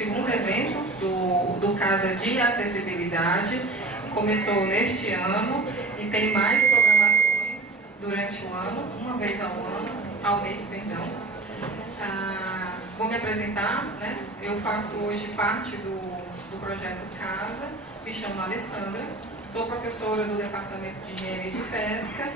segundo evento do Casa de Acessibilidade. Começou neste ano e tem mais programações durante o ano, uma vez ao mês, perdão. Vou me apresentar, né? Eu faço hoje parte do projeto Casa, me chamo Alessandra, sou professora do Departamento de Engenharia de Pesca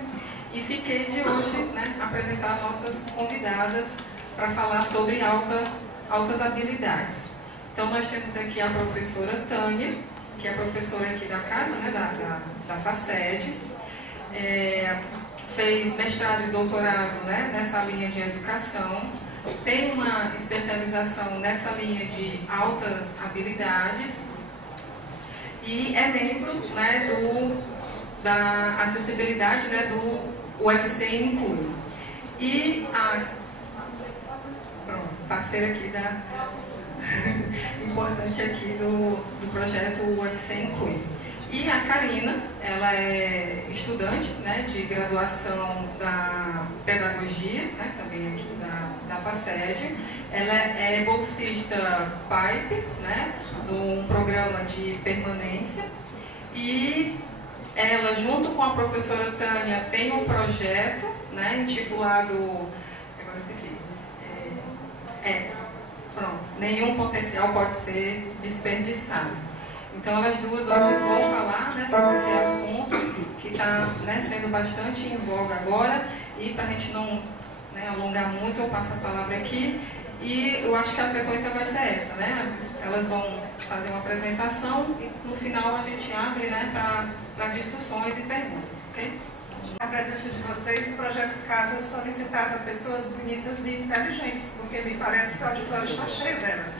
e fiquei de hoje, né, apresentar nossas convidadas para falar sobre altas habilidades. Então nós temos aqui a professora Tânia, que é professora aqui da casa, né, da FACED, fez mestrado e doutorado, né, nessa linha de educação, tem uma especialização nessa linha de altas habilidades e é membro, né, da acessibilidade, né, do UFC Inclui. E parceira aqui importante aqui do projeto UFC Inclui. E a Karina, ela é estudante, né, de graduação da pedagogia, né, também aqui da FACED. Ela é bolsista PAIP, né, num programa de permanência. E ela, junto com a professora Tânia, tem um projeto, né, intitulado... Agora esqueci. Nenhum potencial pode ser desperdiçado. Então elas duas hoje vão falar, né, sobre esse assunto que está, né, sendo bastante em voga agora, e para a gente não, né, alongar muito, eu passo a palavra aqui e eu acho que a sequência vai ser essa, né? Elas vão fazer uma apresentação e no final a gente abre, né, para discussões e perguntas, ok? A presença de vocês, o Projeto Casa solicitava pessoas bonitas e inteligentes, porque me parece que o auditório está cheio delas.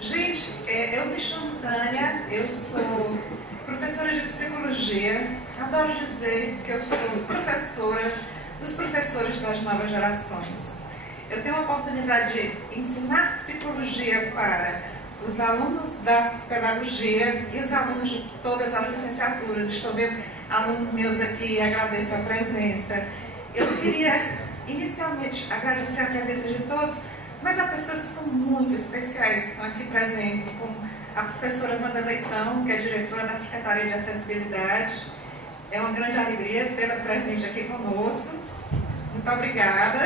Gente, eu me chamo Tânia, eu sou professora de psicologia, adoro dizer que eu sou professora dos professores das novas gerações. Eu tenho a oportunidade de ensinar psicologia para os alunos da pedagogia e os alunos de todas as licenciaturas. Estou vendo alunos meus aqui, agradeço a presença. Eu queria inicialmente agradecer a presença de todos, mas há pessoas que são muito especiais que estão aqui presentes, como a professora Wanda Leitão, que é diretora da Secretaria de Acessibilidade. É uma grande alegria tê-la presente aqui conosco. Muito obrigada.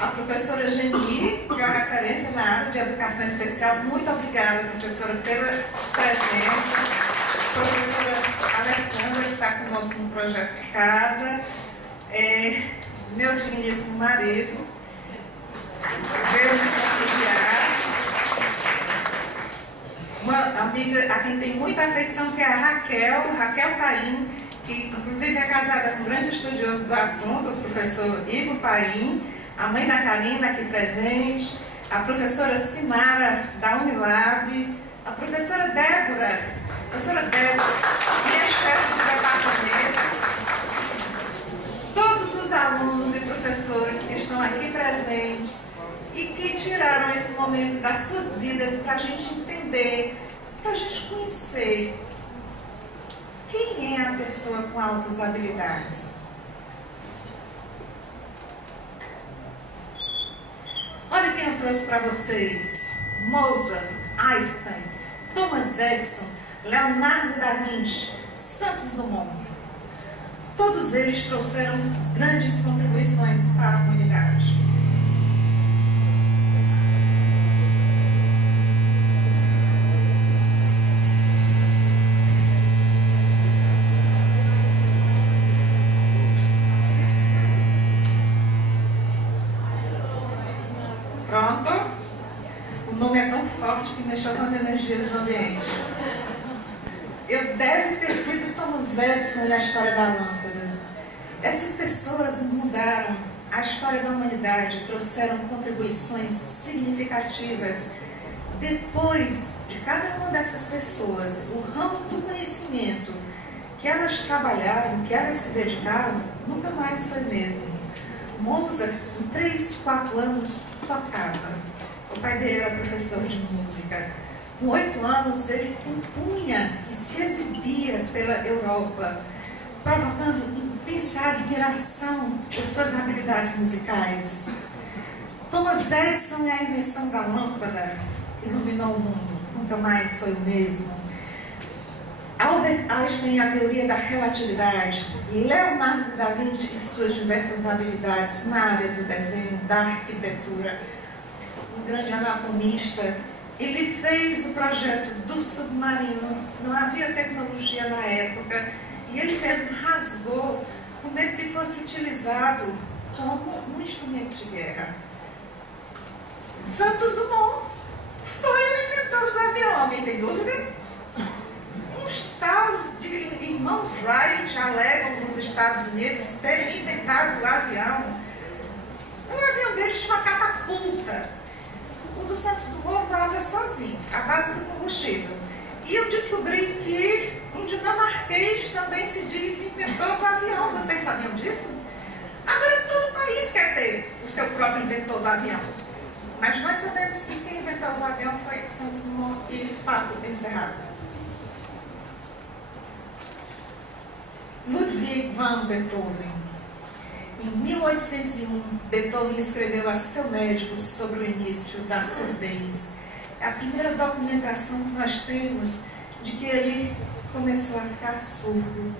A professora Geni, que é uma referência na área de educação especial. Muito obrigada, professora, pela presença. A professora Alessandra, que está conosco no Projeto Casa. Meu digníssimo marido veio nos prestigiar. Uma amiga a quem tem muita afeição, que é a Raquel Paim, que inclusive é casada com um grande estudioso do assunto, o professor Igor Paim, a mãe da Karina aqui presente, a professora Sinara da Unilab, a professora Débora, que é chefe de departamento. Todos os alunos e professores que estão aqui presentes e que tiraram esse momento das suas vidas para a gente entender, para a gente conhecer quem é a pessoa com altas habilidades. Olha quem eu trouxe para vocês: Mozart, Einstein, Thomas Edison, Leonardo da Vinci, Santos Dumont. Todos eles trouxeram grandes contribuições para a humanidade. Pronto? O nome é tão forte que mexeu com as energias do ambiente. Deve ter sido Thomas Edison na história da lâmpada. Essas pessoas mudaram a história da humanidade, trouxeram contribuições significativas. Depois de cada uma dessas pessoas, o ramo do conhecimento que elas trabalharam, que elas se dedicaram, nunca mais foi o mesmo. Mozart, com 3, 4 anos, tocava. O pai dele era professor de música. Com 8 anos, ele compunha e se exibia pela Europa. provocando intensa admiração por suas habilidades musicais. Thomas Edison e a invenção da lâmpada iluminou o mundo, nunca mais foi o mesmo. Albert Einstein e a teoria da relatividade, Leonardo da Vinci e suas diversas habilidades na área do desenho, da arquitetura, um grande anatomista. Ele fez o projeto do submarino, não havia tecnologia na época, e ele mesmo rasgou com medo que fosse utilizado como um instrumento de guerra. Santos Dumont foi o inventor do avião, alguém tem dúvida? Uns tal de irmãos Wright alegam nos Estados Unidos terem inventado o avião. O avião deles tinha uma catapulta. O do Santos Dumont voava sozinho, à base do combustível. E eu descobri que um dinamarquês também se diz inventor do avião. Vocês sabiam disso? Agora todo país quer ter o seu próprio inventor do avião. Mas nós sabemos que quem inventou o avião foi Santos Dumont e papo encerrado. Ludwig van Beethoven. Em 1801, Beethoven escreveu a seu médico sobre o início da surdez. É a primeira documentação que nós temos de que ele começou a ficar surdo.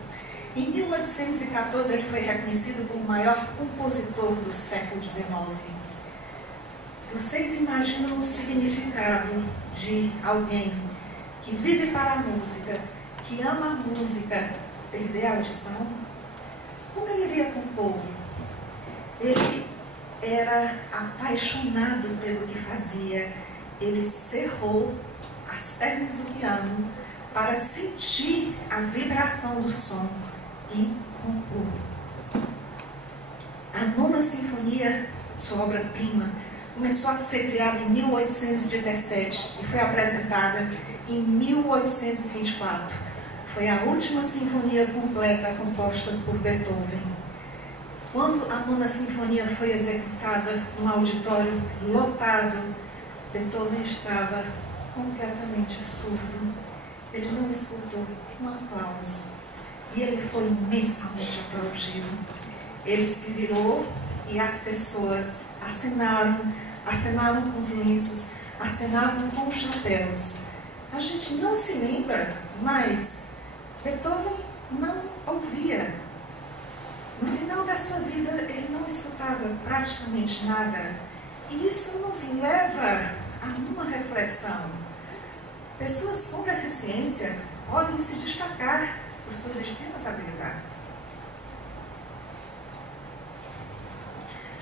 Em 1814, ele foi reconhecido como o maior compositor do século XIX. Vocês imaginam o significado de alguém que vive para a música, que ama a música, perder a audição? Como ele iria compor? Ele era apaixonado pelo que fazia. Ele cerrou as pernas do piano para sentir a vibração do som e compor. A Nona Sinfonia, sua obra-prima, começou a ser criada em 1817 e foi apresentada em 1824. Foi a última sinfonia completa composta por Beethoven. Quando a Nona Sinfonia foi executada num auditório lotado, Beethoven estava completamente surdo. Ele não escutou um aplauso. E ele foi imensamente aplaudido. Ele se virou e as pessoas acenavam com os lenços, acenavam com os chapéus. A gente não se lembra, mas Beethoven não ouvia. No final da sua vida, ele não escutava praticamente nada. E isso nos leva a uma reflexão. Pessoas com deficiência podem se destacar por suas extremas habilidades.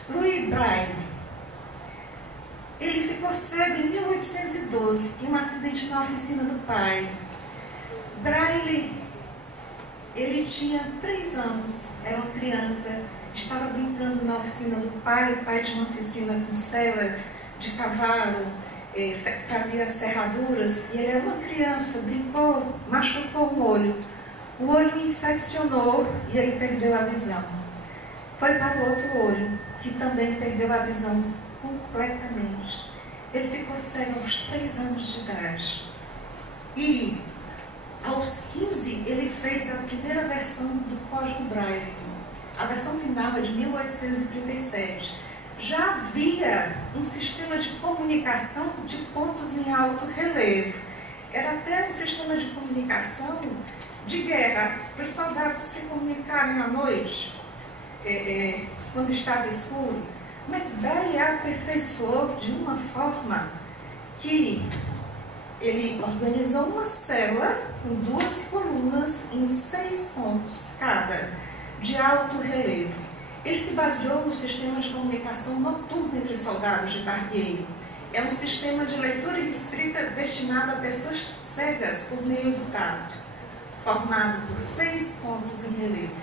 Louis Braille. Ele ficou cego em 1812, em um acidente na oficina do pai. Braille, ele tinha 3 anos, era uma criança, estava brincando na oficina do pai. O pai tinha uma oficina com sela de cavalo, fazia as ferraduras, e ele era uma criança, brincou, machucou o olho. O olho infeccionou e ele perdeu a visão. Foi para o outro olho, que também perdeu a visão completamente. Ele ficou cego aos 3 anos de idade. E aos 15 ele fez a primeira versão do Código Braille. A versão final é de 1837. Já havia um sistema de comunicação de pontos em alto relevo. Era até um sistema de comunicação de guerra, para os soldados se comunicarem à noite, quando estava escuro. Mas Braille aperfeiçoou de uma forma que ele organizou uma célula com 2 colunas em 6 pontos cada, de alto relevo. Ele se baseou no sistema de comunicação noturno entre soldados de barbeiro. É um sistema de leitura e escrita destinado a pessoas cegas por meio do tato, formado por 6 pontos em relevo,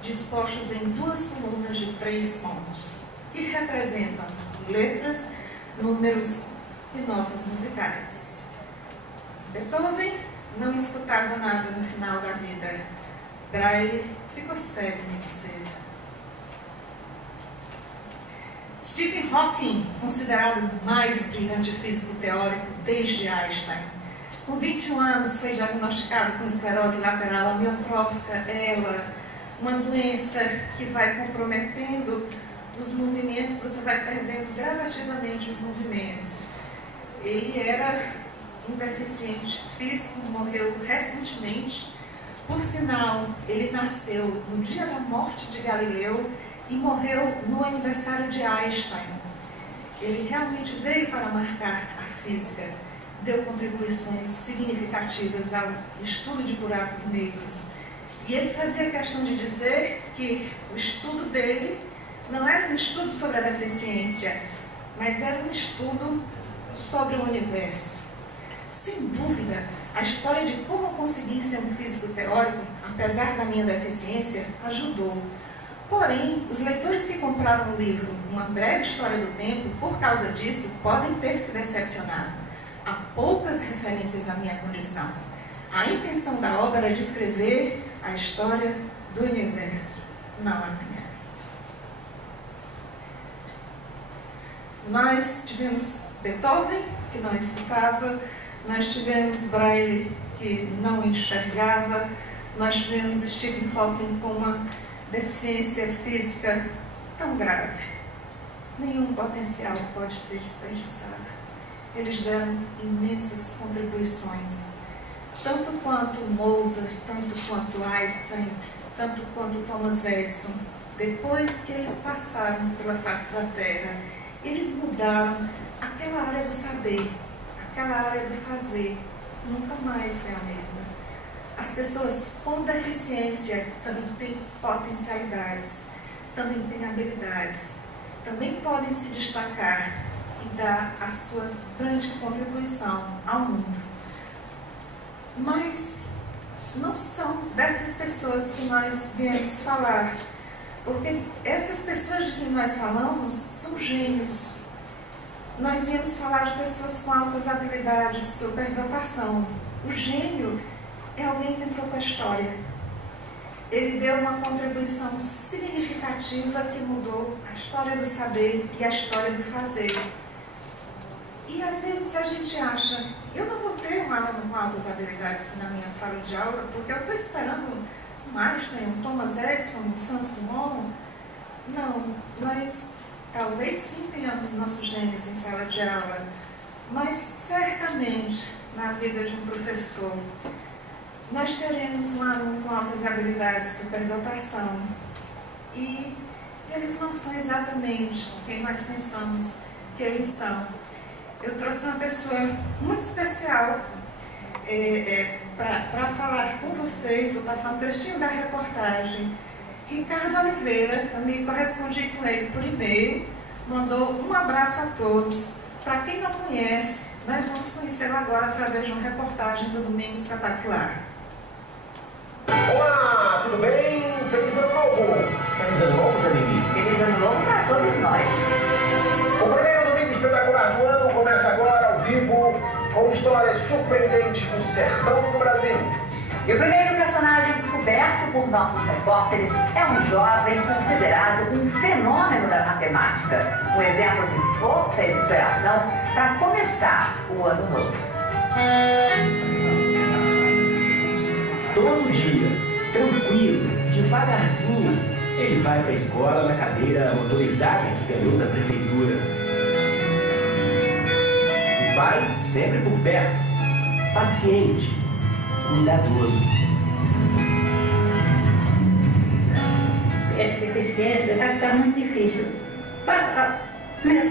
dispostos em 2 colunas de 3 pontos, que representam letras, números e notas musicais. Beethoven não escutava nada no final da vida. Braille ficou cego muito cedo. Stephen Hawking, considerado o mais brilhante físico teórico desde Einstein, com 21 anos foi diagnosticado com esclerose lateral amiotrófica. Ela uma doença que vai comprometendo os movimentos, você vai perdendo gradativamente os movimentos. Ele era um deficiente físico, morreu recentemente. Por sinal, ele nasceu no dia da morte de Galileu e morreu no aniversário de Einstein. Ele realmente veio para marcar a física, deu contribuições significativas ao estudo de buracos negros. E ele fazia questão de dizer que o estudo dele não era um estudo sobre a deficiência, mas era um estudo sobre o universo. Sem dúvida, a história de como eu consegui ser um físico teórico, apesar da minha deficiência, ajudou. Porém, os leitores que compraram o livro Uma Breve História do Tempo, por causa disso, podem ter se decepcionado. Há poucas referências à minha condição. A intenção da obra era descrever a história do universo, não a minha. Nós tivemos Beethoven, que não escutava, nós tivemos Braille, que não enxergava, nós tivemos Stephen Hawking com uma deficiência física tão grave. Nenhum potencial pode ser desperdiçado. Eles deram imensas contribuições, tanto quanto Mozart, tanto quanto Einstein, tanto quanto Thomas Edison. Depois que eles passaram pela face da Terra, eles mudaram aquela área do saber, aquela área do fazer. Nunca mais foi a mesma. As pessoas com deficiência também têm potencialidades, também têm habilidades, também podem se destacar e dar a sua grande contribuição ao mundo. Mas não são dessas pessoas que nós viemos falar, porque essas pessoas de quem nós falamos são gênios. Nós viemos falar de pessoas com altas habilidades, superdotação. O gênio é alguém que entrou para a história. Ele deu uma contribuição significativa que mudou a história do saber e a história do fazer. E às vezes a gente acha, eu não vou ter um aluno com altas habilidades na minha sala de aula, porque eu estou esperando um Einstein, um Thomas Edison, um Santos Dumont. Não, nós talvez sim tenhamos nossos gênios em sala de aula, mas certamente na vida de um professor nós teremos um aluno com altas habilidades, superdotação, e eles não são exatamente quem nós pensamos que eles são. Eu trouxe uma pessoa muito especial para falar com vocês, vou passar um trechinho da reportagem. Ricardo Oliveira, eu me correspondi com ele por e-mail, mandou um abraço a todos. Para quem não conhece, nós vamos conhecê-lo agora através de uma reportagem do Domingo Espetacular. Olá, tudo bem? Feliz Ano Novo! Feliz Ano Novo, Janine! Feliz Ano Novo para todos nós! O primeiro Domingo Espetacular do ano começa agora ao vivo com histórias surpreendentes do sertão do Brasil. E o primeiro personagem descoberto por nossos repórteres é um jovem considerado um fenômeno da matemática, um exemplo de força e superação para começar o ano novo. Todo dia, tranquilo, devagarzinho, ele vai para a escola na cadeira motorizada que ganhou da prefeitura. O pai sempre por perto, paciente, cuidadoso. Essa deficiência está muito difícil. Para o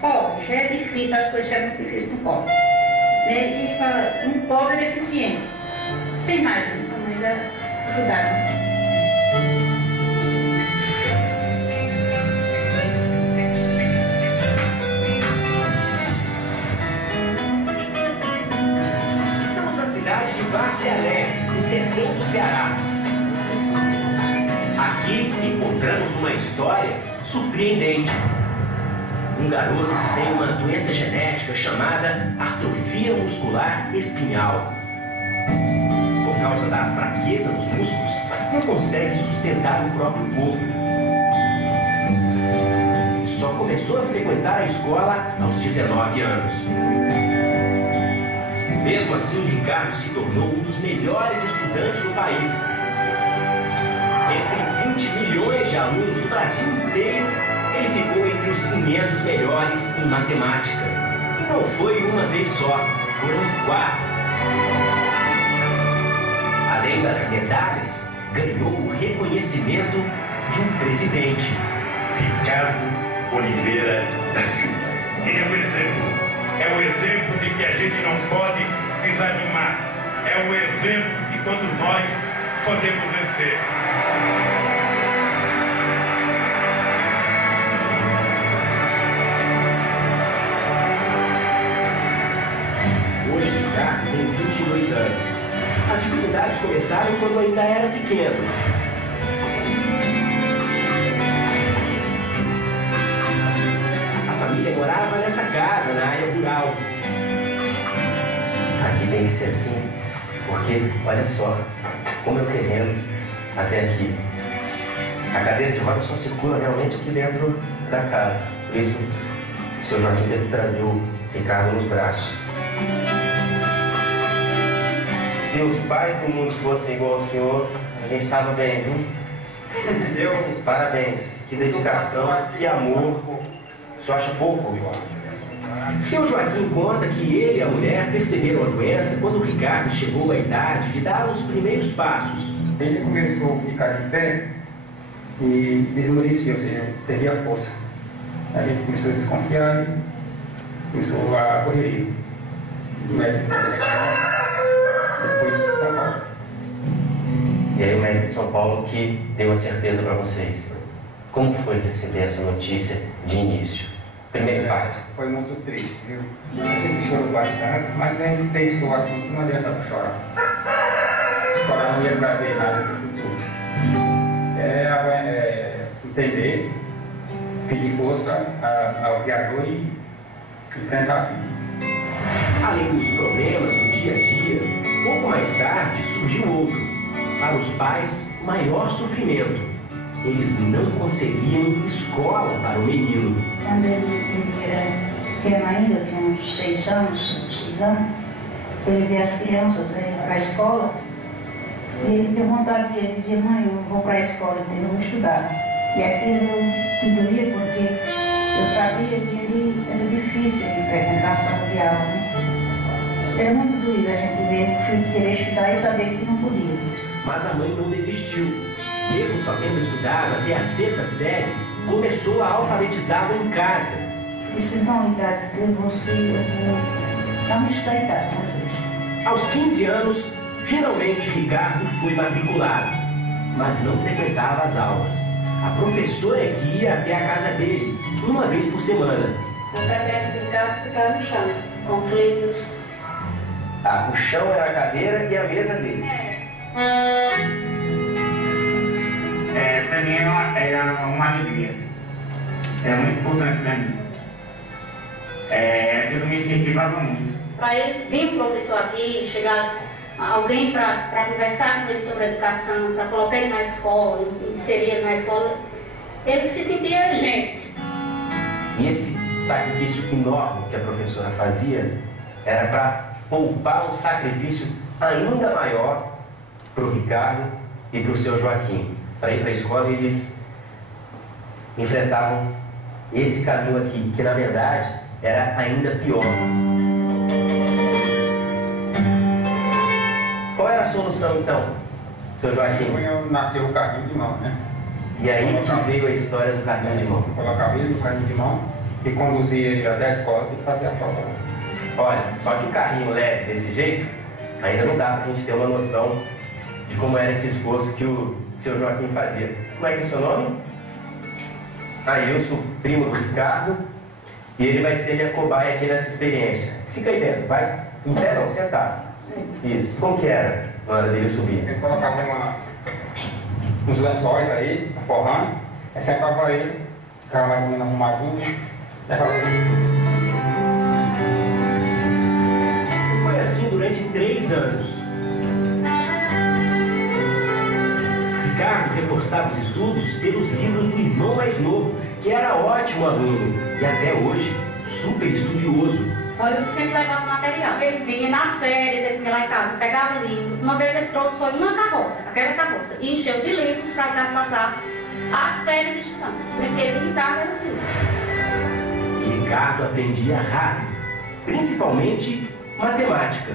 pobre já é difícil, as coisas já é muito difíceis para o pobre. E para um pobre deficiente. Você imagina como eles ajudaram. De Várzea Alegre, no sertão do Ceará. Aqui encontramos uma história surpreendente. Um garoto tem uma doença genética chamada atrofia muscular espinhal. Por causa da fraqueza dos músculos, não consegue sustentar o próprio corpo. Só começou a frequentar a escola aos 19 anos. Mesmo assim, Ricardo se tornou um dos melhores estudantes do país. Ele de alunos do Brasil inteiro, ele ficou entre os 500 melhores em matemática. E não foi uma vez só, foram 4. Além das medalhas, ganhou o reconhecimento de um presidente. Ricardo Oliveira da Silva. Ele é um exemplo. É o exemplo de que a gente não pode desanimar. É o exemplo de quando nós podemos vencer. Hoje, Ricardo tem 22 anos. As dificuldades começaram quando ainda era pequeno. A família morava nessa casa, na área rural. Aqui tem que ser assim, porque, olha só, como eu terreno até aqui. A cadeira de rodas só circula realmente aqui dentro da casa. Por isso, o seu Joaquim teve que trazer o Ricardo nos braços. Se os pais do mundo fossem igual ao senhor, a gente estava bem, viu? Entendeu? Parabéns. Que dedicação, que amor. O senhor acha pouco? Seu Joaquim conta que ele e a mulher perceberam a doença quando o Ricardo chegou à idade de dar os primeiros passos. Ele começou a ficar de pé e desmorecia, ou seja, perdia a força. A gente começou a desconfiar e começou a correria. O médico da delegação, depois de São Paulo. E aí o médico de São Paulo que deu a certeza para vocês. Como foi receber essa notícia de início? Primeiro impacto? Foi muito triste, viu? A gente chorou bastante, mas a gente pensou assim que não adiantava chorar. Chorar não ia trazer nada do futuro. Entender, pedir força ao Criador e enfrentar a vida. Além dos problemas do dia a dia, pouco mais tarde surgiu outro. Para os pais, o maior sofrimento. Eles não conseguiam escola para o menino. Quando ele era pequeno ainda, tinha uns 6 anos, ele via as crianças para a escola, e ele tinha vontade, ele dizia, mãe, eu vou para a escola, eu vou estudar. E aquilo eu doía porque eu sabia que ele era difícil de frequentar a sala de aula, né? Era muito doído a gente ver o filho querer estudar e saber que não podia. Mas a mãe não desistiu. Mesmo só tendo estudado até a 6ª série, começou a alfabetizá-lo em casa. Disse, não, Ricardo, eu vou estudar em casa com vocês. Aos 15 anos, finalmente Ricardo foi matriculado, mas não frequentava as aulas. A professora é que ia até a casa dele, uma vez por semana. Para criança ficava no chão, com fleitos. Ah, o chão era a cadeira e a mesa dele. Para mim era uma alegria. É muito importante para mim. Eu me incentivava muito. Para ele vir o professor aqui, chegar alguém para conversar com ele sobre a educação, para colocar ele na escola, inserir ele na escola, ele se sentia gente. E esse sacrifício enorme que a professora fazia era para poupar um sacrifício ainda maior para o Ricardo e para o seu Joaquim. Para ir para a escola, eles enfrentavam esse caminho aqui, que na verdade era ainda pior. Qual era a solução então, seu Joaquim? Nasceu o carrinho de mão, né? E aí que veio a história do carrinho de mão. Colocava ele no carrinho de mão e conduzia ele até a escola e fazia a prova. Olha, só que o carrinho leve desse jeito, ainda não dá para a gente ter uma noção de como era esse esforço que o seu Joaquim fazia. Como é que é seu nome? Eu sou primo do Ricardo e ele vai ser minha cobaia aqui nessa experiência. Fica aí dentro, vai em pé não, sentado. Isso. Como que era na hora dele subir? Ele colocava uns lençóis aí, forrando, aí sentava ele, ficava mais ou menos arrumadinho, Foi assim durante 3 anos. Ricardo reforçava os estudos pelos livros do irmão mais novo, que era ótimo aluno e até hoje super estudioso. Olha, ele sempre levava material. Ele vinha nas férias, ele vinha lá em casa, pegava o livro. Uma vez ele trouxe, foi uma carroça. aquela carroça, e encheu de livros para passar as férias estudando. Brinquedo militar era os livros. E Ricardo aprendia rápido, principalmente matemática.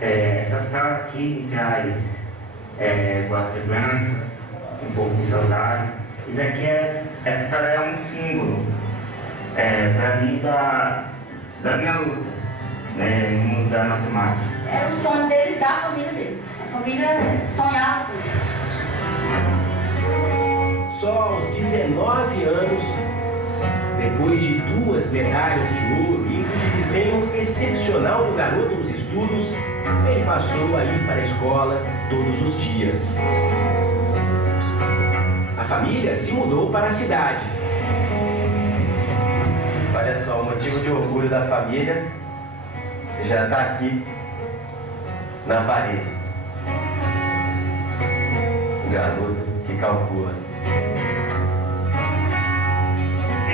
Essa sala aqui me traz gosto de lembrança, um pouco de saudade. E daqui essa sala é um símbolo para mim da minha luta no mundo da matemática. Era o sonho dele e da família dele. A família sonhava com isso. Só aos 19 anos, depois de 2 medalhas de ouro e um desempenho excepcional do garoto nos estudos, ele passou a ir para a escola todos os dias. A família se mudou para a cidade. Olha só, o motivo de orgulho da família já está aqui na parede. O garoto que calcula.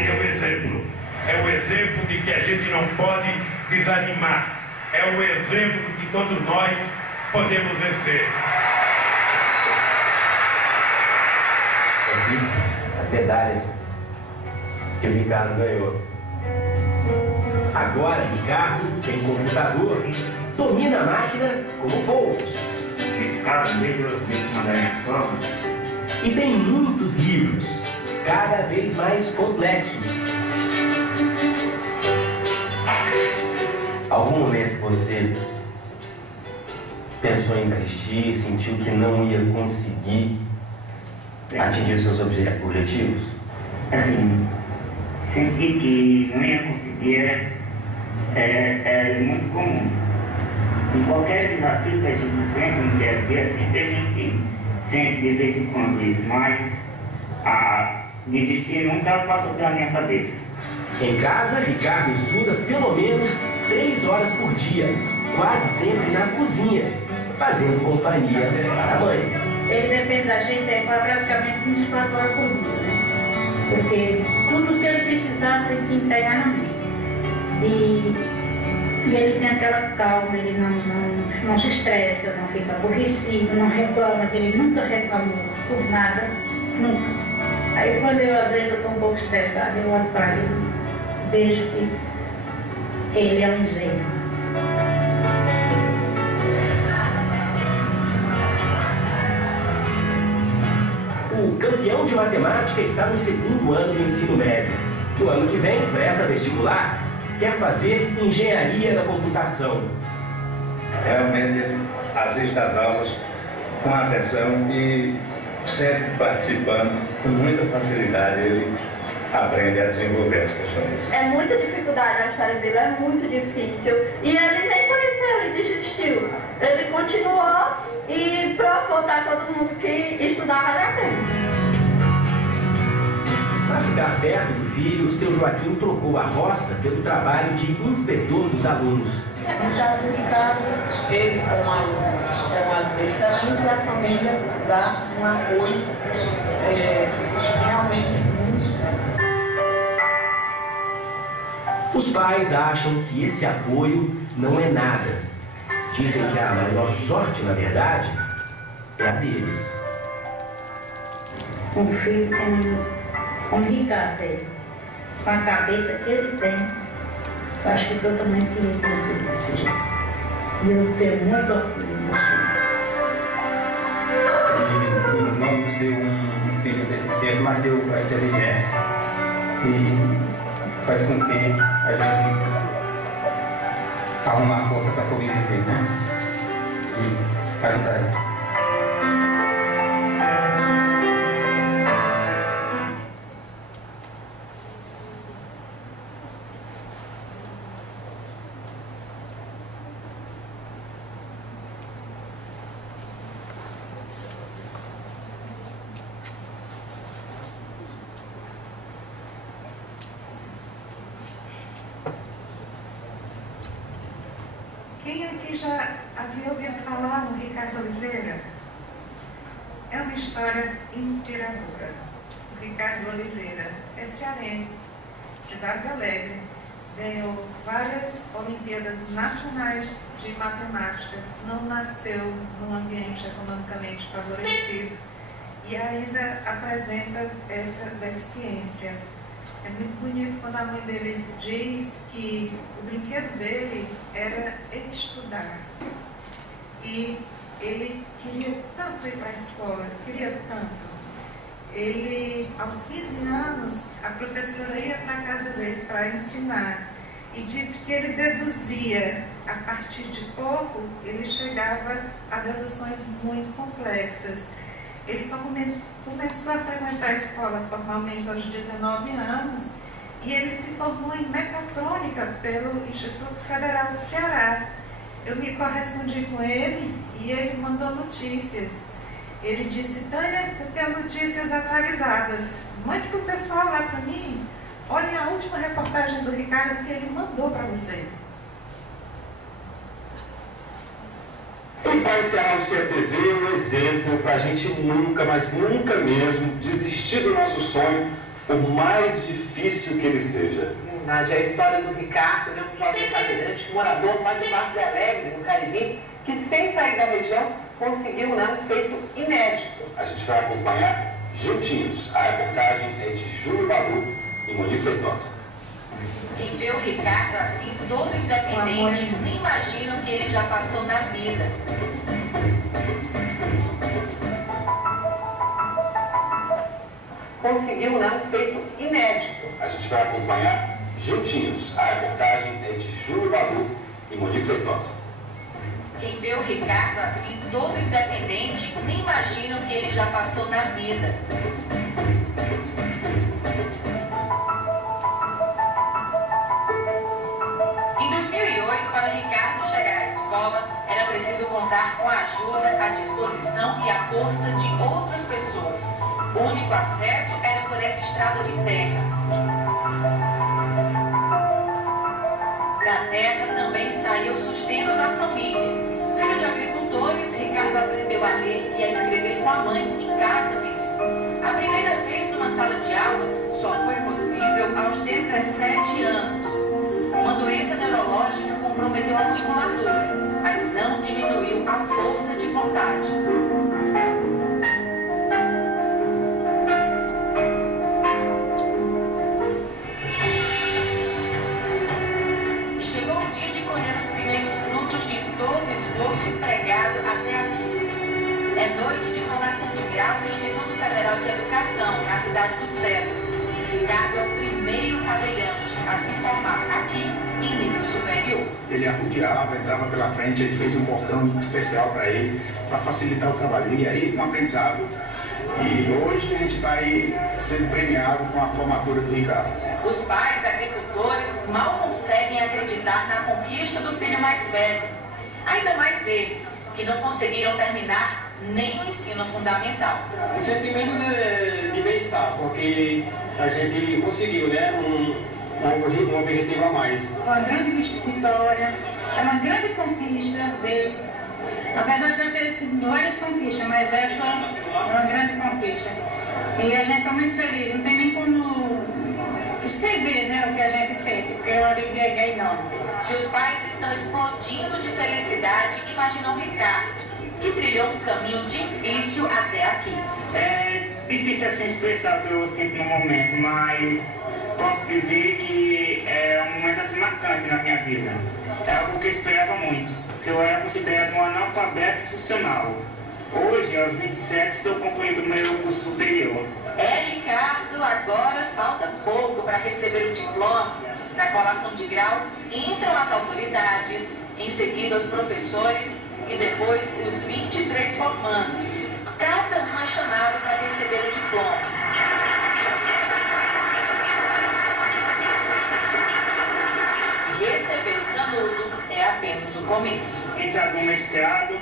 É o exemplo de que a gente não pode desanimar. É o exemplo de que todos nós podemos vencer. Eu vi as medalhas que o Ricardo ganhou. Agora, Ricardo tem computador, domina a máquina como poucos. Esse caso mesmo mandar forma. E tem muitos livros, cada vez mais complexos. Algum momento você pensou em desistir, sentiu que não ia conseguir atingir os seus objetivos? Assim, senti que não ia conseguir é muito comum. Em qualquer desafio que a gente enfrenta no dia a dia, sempre a gente sente de vez em quando isso, mas desistir nunca passou pela minha cabeça. Em casa, Ricardo estuda pelo menos 3 horas por dia, quase sempre na cozinha, fazendo companhia para a mãe. Ele depende da gente praticamente 24 horas por dia, né? Porque tudo que ele precisar tem que entregar na mão. E ele tem aquela calma, ele não se estressa, não fica aborrecido, não reclama, ele nunca reclamou por nada, nunca. Aí quando às vezes eu estou um pouco estressada, eu olho para ele, vejo que ele é um exemplo. O campeão de matemática está no 2º ano do ensino médio. No ano que vem, presta vestibular, quer fazer engenharia da computação. Realmente assiste às aulas com atenção e sempre participando, com muita facilidade ele aprende a desenvolver as questões. É muita dificuldade na história dele, é muito difícil. E ele nem por isso ele desistiu. Ele continuou e provou para todo mundo que estudar vale a pena. Para ficar perto do filho, o seu Joaquim trocou a roça pelo trabalho de inspetor dos alunos. No caso do Ricardo, ele como aluno é um aluno excelente e a família dá um apoio realmente muito. Os pais acham que esse apoio não é nada. Dizem que a maior sorte, na verdade, é a deles. Um filho como Ricardo, com a cabeça que ele tem, eu acho que todo mundo queria ter um filho desse jeito. E eu tenho muito orgulho do filho. Ele não nos deu um filho deficiente, mas deu a inteligência. E faz com que a gente arruma a força para sobreviver, né? E ajudar ele. Quem aqui já havia ouvido falar no Ricardo Oliveira? É uma história inspiradora. O Ricardo Oliveira é cearense, de Vargas Alegre, ganhou várias Olimpíadas Nacionais de Matemática, não nasceu num ambiente economicamente favorecido e ainda apresenta essa deficiência. É muito bonito quando a mãe dele diz que o brinquedo dele era estudar. E ele queria tanto ir para a escola, queria tanto. Ele, aos 15 anos, a professora ia para a casa dele para ensinar e disse que ele deduzia. A partir de pouco, ele chegava a deduções muito complexas. Ele só começou a frequentar a escola formalmente aos 19 anos e ele se formou em mecatrônica pelo Instituto Federal do Ceará. Eu me correspondi com ele e ele mandou notícias. Ele disse: Tânia, eu tenho notícias atualizadas. Mande para o pessoal lá para mim. Olhem a última reportagem do Ricardo que ele mandou para vocês. E para encerrar o CTV, um exemplo para a gente nunca, mas nunca mesmo, desistir do nosso sonho, por mais difícil que ele seja. Verdade, é a história do Ricardo, né, um jovem cadeirante, morador lá de Porto Alegre, no Cariri, que sem sair da região conseguiu, né, um feito inédito. A gente vai acompanhar juntinhos. A reportagem é de Júlio Balu e Monique Feitosa. Quem vê o Ricardo assim, todo independente, nem imagina o que ele já passou na vida. Conseguiu, né, um feito inédito. A gente vai acompanhar juntinhos. A reportagem é de Júlio Balu e Monique Feitosa. Quem vê o Ricardo assim, todo independente, nem imagina o que ele já passou na vida. Em 2008, para Ricardo chegar à escola, era preciso contar com a ajuda, a disposição e a força de outras pessoas. O único acesso era por essa estrada de terra. Da terra também saía o sustento da família. Filho de agricultores, Ricardo aprendeu a ler e a escrever com a mãe, em casa mesmo. A primeira vez numa sala de aula só foi possível aos 17 anos. Uma doença neurológica comprometeu a musculatura, mas não diminuiu a força de vontade. E chegou o dia de colher os primeiros frutos de todo o esforço empregado até aqui. É noite de formação de grau no Instituto Federal de Educação, na cidade do Cedro. Ricardo é o primeiro cadeirante a se formar aqui em nível superior. Ele arrodeava, entrava pela frente, a gente fez um portão especial para ele, para facilitar o trabalho. E aí, um aprendizado. E hoje a gente está aí sendo premiado com a formatura do Ricardo. Os pais agricultores mal conseguem acreditar na conquista do filho mais velho. Ainda mais eles, que não conseguiram terminar nem o ensino fundamental. Um sentimento de bem-estar, porque a gente conseguiu, né, um objetivo a mais. Uma grande vitória, é uma grande conquista dele. Apesar de já ter tido várias conquistas, mas essa é uma grande conquista. E a gente está muito feliz, não tem nem como escrever, né, o que a gente sente, porque é uma alegria que é enorme. Se os pais estão explodindo de felicidade, imaginam Ricardo, que trilhou um caminho difícil até aqui. É difícil assim expressar o que eu sinto no momento, mas posso dizer que é um momento assim marcante na minha vida. É algo que eu esperava muito, porque eu era considerado um analfabeto funcional. Hoje, aos 27, estou concluindo o meu curso superior. Ricardo, agora falta pouco para receber o diploma. Na colação de grau, entram as autoridades, em seguida os professores e depois os 23 formandos. Cada um é chamado para receber o diploma. E receber o canudo é apenas o começo. Quem sabe um mestrado,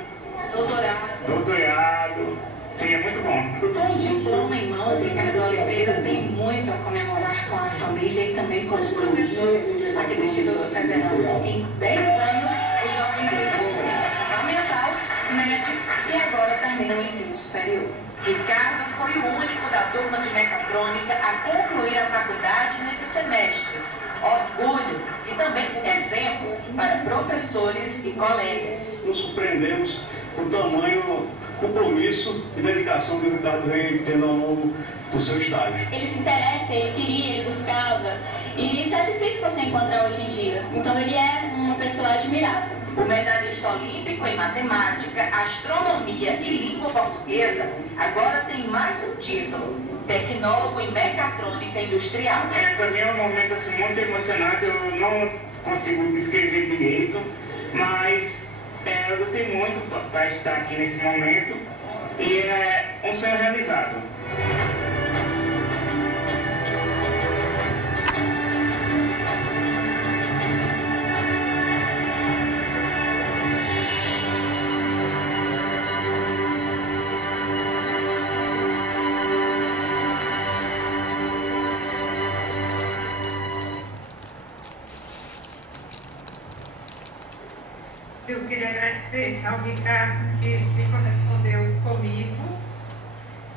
doutorado, seria muito bom. Com o diploma em mãos, Ricardo Oliveira tem muito a comemorar com a família e também com os professores aqui do Instituto Federal. Em 10 anos, o jovem fez o ensino fundamental, médio e agora termina o ensino superior. Ricardo foi o único da turma de mecatrônica a concluir a faculdade nesse semestre. orgulho e também exemplo para professores e colegas. Nos surpreendemos com o tamanho, compromisso e dedicação que o Ricardo vem tendo ao longo do seu estágio. Ele se interessa, ele queria, ele buscava, e isso é difícil você encontrar hoje em dia. Então ele é uma pessoa admirável. O medalhista olímpico em matemática, astronomia e língua portuguesa agora tem mais um título: tecnólogo em mecatrônica industrial. Para mim é um momento assim, muito emocionante, eu não consigo descrever direito, mas eu lutei muito para estar aqui nesse momento e é um sonho realizado. Eu queria agradecer ao Ricardo que se correspondeu comigo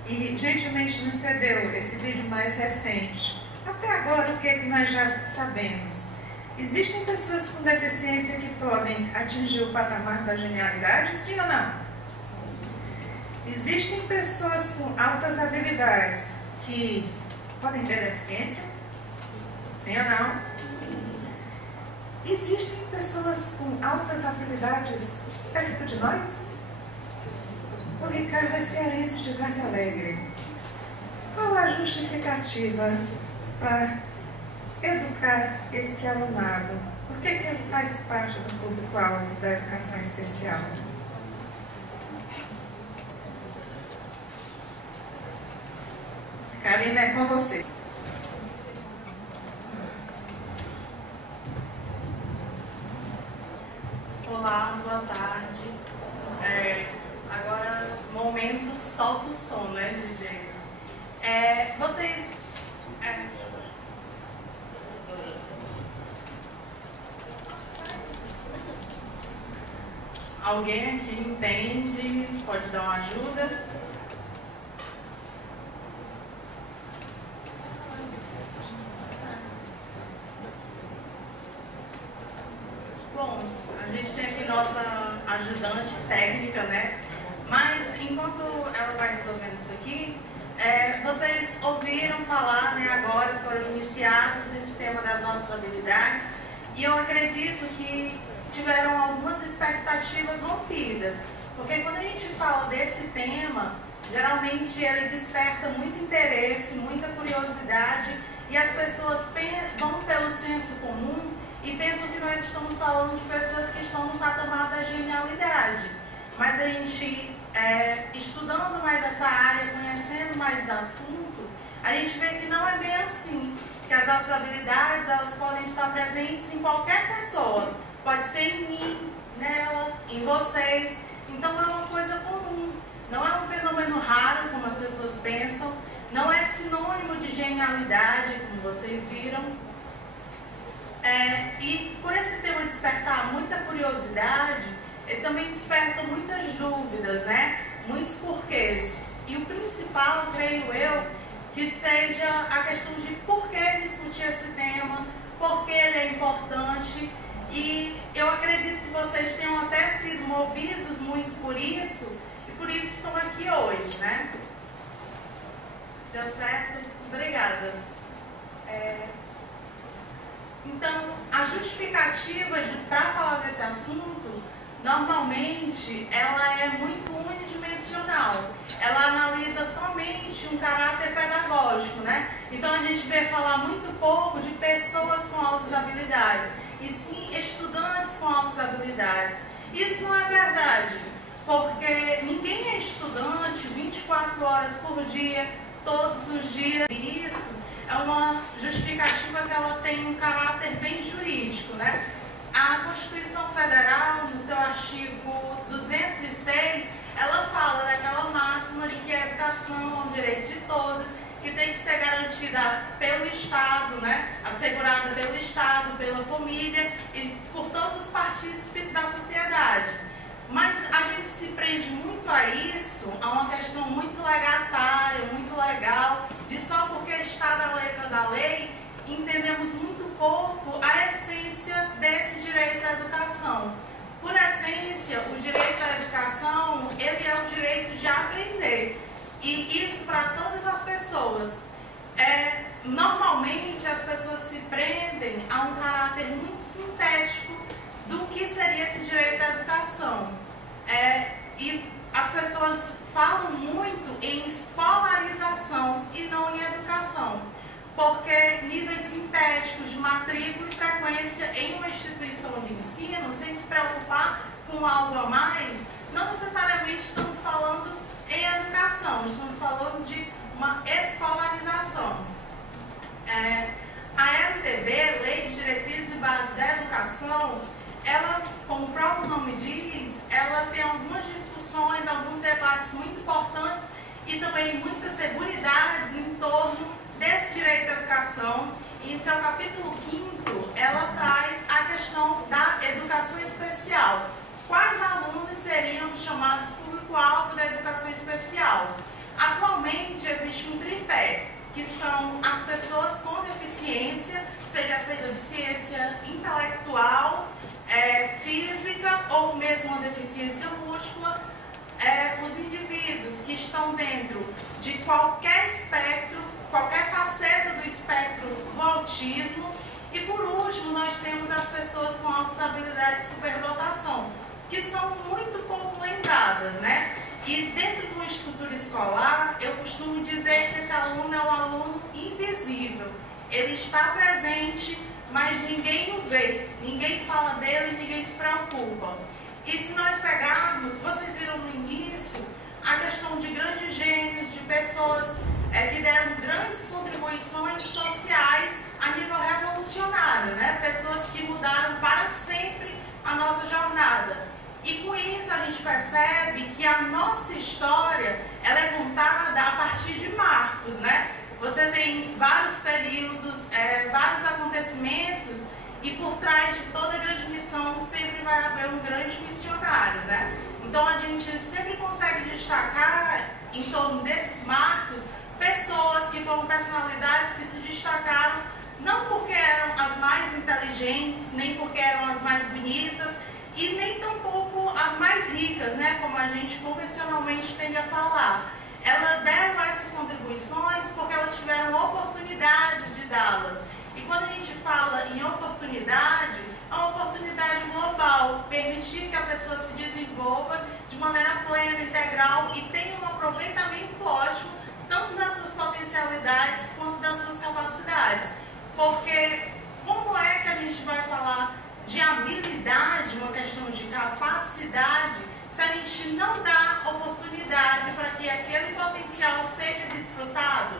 e gentilmente nos cedeu esse vídeo mais recente. Até agora, o que é que nós já sabemos? Existem pessoas com deficiência que podem atingir o patamar da genialidade, sim ou não? Existem pessoas com altas habilidades que podem ter deficiência, sim ou não? Existem pessoas com altas habilidades perto de nós? O Ricardo é cearense de Vaza Alegre. Qual a justificativa para educar esse alunado? Por que ele faz parte do público-alvo da educação especial? Karina, é com você. Olá, boa tarde. Agora, momento solta o som, né, Gigi? Vocês... Alguém aqui entende? Pode dar uma ajuda? Bom, a gente tem aqui nossa ajudante técnica, né? Mas enquanto ela vai resolvendo isso aqui, vocês ouviram falar, né, agora foram iniciados nesse tema das altas habilidades e eu acredito que tiveram algumas expectativas rompidas, porque quando a gente fala desse tema, geralmente ele desperta muito interesse, muita curiosidade e as pessoas vão pelo senso comum e pensam que nós estamos falando de pessoas que estão no patamar da genialidade. Mas a gente, estudando mais essa área, conhecendo mais o assunto, a gente vê que não é bem assim, que as altas habilidades elas podem estar presentes em qualquer pessoa. Pode ser em mim, nela, em vocês. Então é uma coisa comum. Não é um fenômeno raro, como as pessoas pensam. Não é sinônimo de genialidade, como vocês viram. E por esse tema despertar muita curiosidade, ele também desperta muitas dúvidas, né? Muitos porquês. E o principal, creio eu, que seja a questão de por que discutir esse tema, por que ele é importante. E eu acredito que vocês tenham até sido movidos muito por isso, e por isso estão aqui hoje, né? Deu certo? Obrigada. Então, a justificativa para falar desse assunto, normalmente, ela é muito unidimensional. Ela analisa somente um caráter pedagógico, né? Então, a gente vê falar muito pouco de pessoas com altas habilidades, e sim estudantes com altas habilidades. Isso não é verdade, porque ninguém é estudante 24 horas por dia, todos os dias. E isso é uma justificativa que ela tem um caráter bem jurídico, né? A Constituição Federal, no seu artigo 206, ela fala daquela máxima de que a educação é um direito de todos, que tem que ser garantida pelo Estado, né? Assegurada pelo Estado, pela família e por todos os partícipes da sociedade. Mas a gente se prende muito a isso, a uma questão muito legatária, muito legal, de só porque está na letra da lei, entendemos muito pouco à educação. Por essência, o direito à educação, ele é o direito de aprender. E isso para todas as pessoas. Normalmente, as pessoas se prendem a um caráter muito sintético do que seria esse direito à educação. E as pessoas falam muito em escolarização e não em educação, porque níveis sintéticos de matrícula e frequência em uma instituição de ensino, sem se preocupar com algo a mais, não necessariamente estamos falando em educação, estamos falando de uma escolarização. A LDB, Lei de Diretrizes e Bases da Educação, ela, como o próprio nome diz, ela tem algumas discussões, alguns debates muito importantes e também muitas seguridades em torno desse direito à educação. E em seu capítulo 5º, ela traz a questão da educação especial. Quais alunos seriam chamados público-alvo da educação especial? Atualmente existe um tripé, que são as pessoas com deficiência, seja essa deficiência intelectual, física ou mesmo uma deficiência múltipla, os indivíduos que estão dentro de qualquer espectro, qualquer faceta do espectro do autismo, e por último nós temos as pessoas com altas habilidades de superdotação, que são muito pouco lembradas, né? E dentro de uma estrutura escolar, eu costumo dizer que esse aluno é um aluno invisível. Ele está presente, mas ninguém o vê, ninguém fala dele, ninguém se preocupa. E se nós pegarmos, vocês viram no início, a questão de grandes gênios, de pessoas que deram grandes contribuições sociais a nível revolucionário, né? Pessoas que mudaram para sempre a nossa jornada. E com isso a gente percebe que a nossa história, ela é contada a partir de marcos, né? Você tem vários períodos, vários acontecimentos, e por trás de toda grande missão sempre vai haver um grande missionário, né? Então a gente sempre consegue destacar em torno desses marcos pessoas que foram personalidades que se destacaram não porque eram as mais inteligentes, nem porque eram as mais bonitas, e nem tampouco as mais ricas, né, como a gente convencionalmente tende a falar. Elas deram essas contribuições porque elas tiveram oportunidades de dá-las. E quando a gente fala em oportunidade, é uma oportunidade global, permitir que a pessoa se desenvolva de maneira plena, integral e tenha um aproveitamento ótimo, tanto das suas potencialidades quanto das suas capacidades. Porque como é que a gente vai falar de habilidade, uma questão de capacidade, se a gente não dá oportunidade para que aquele potencial seja desfrutado?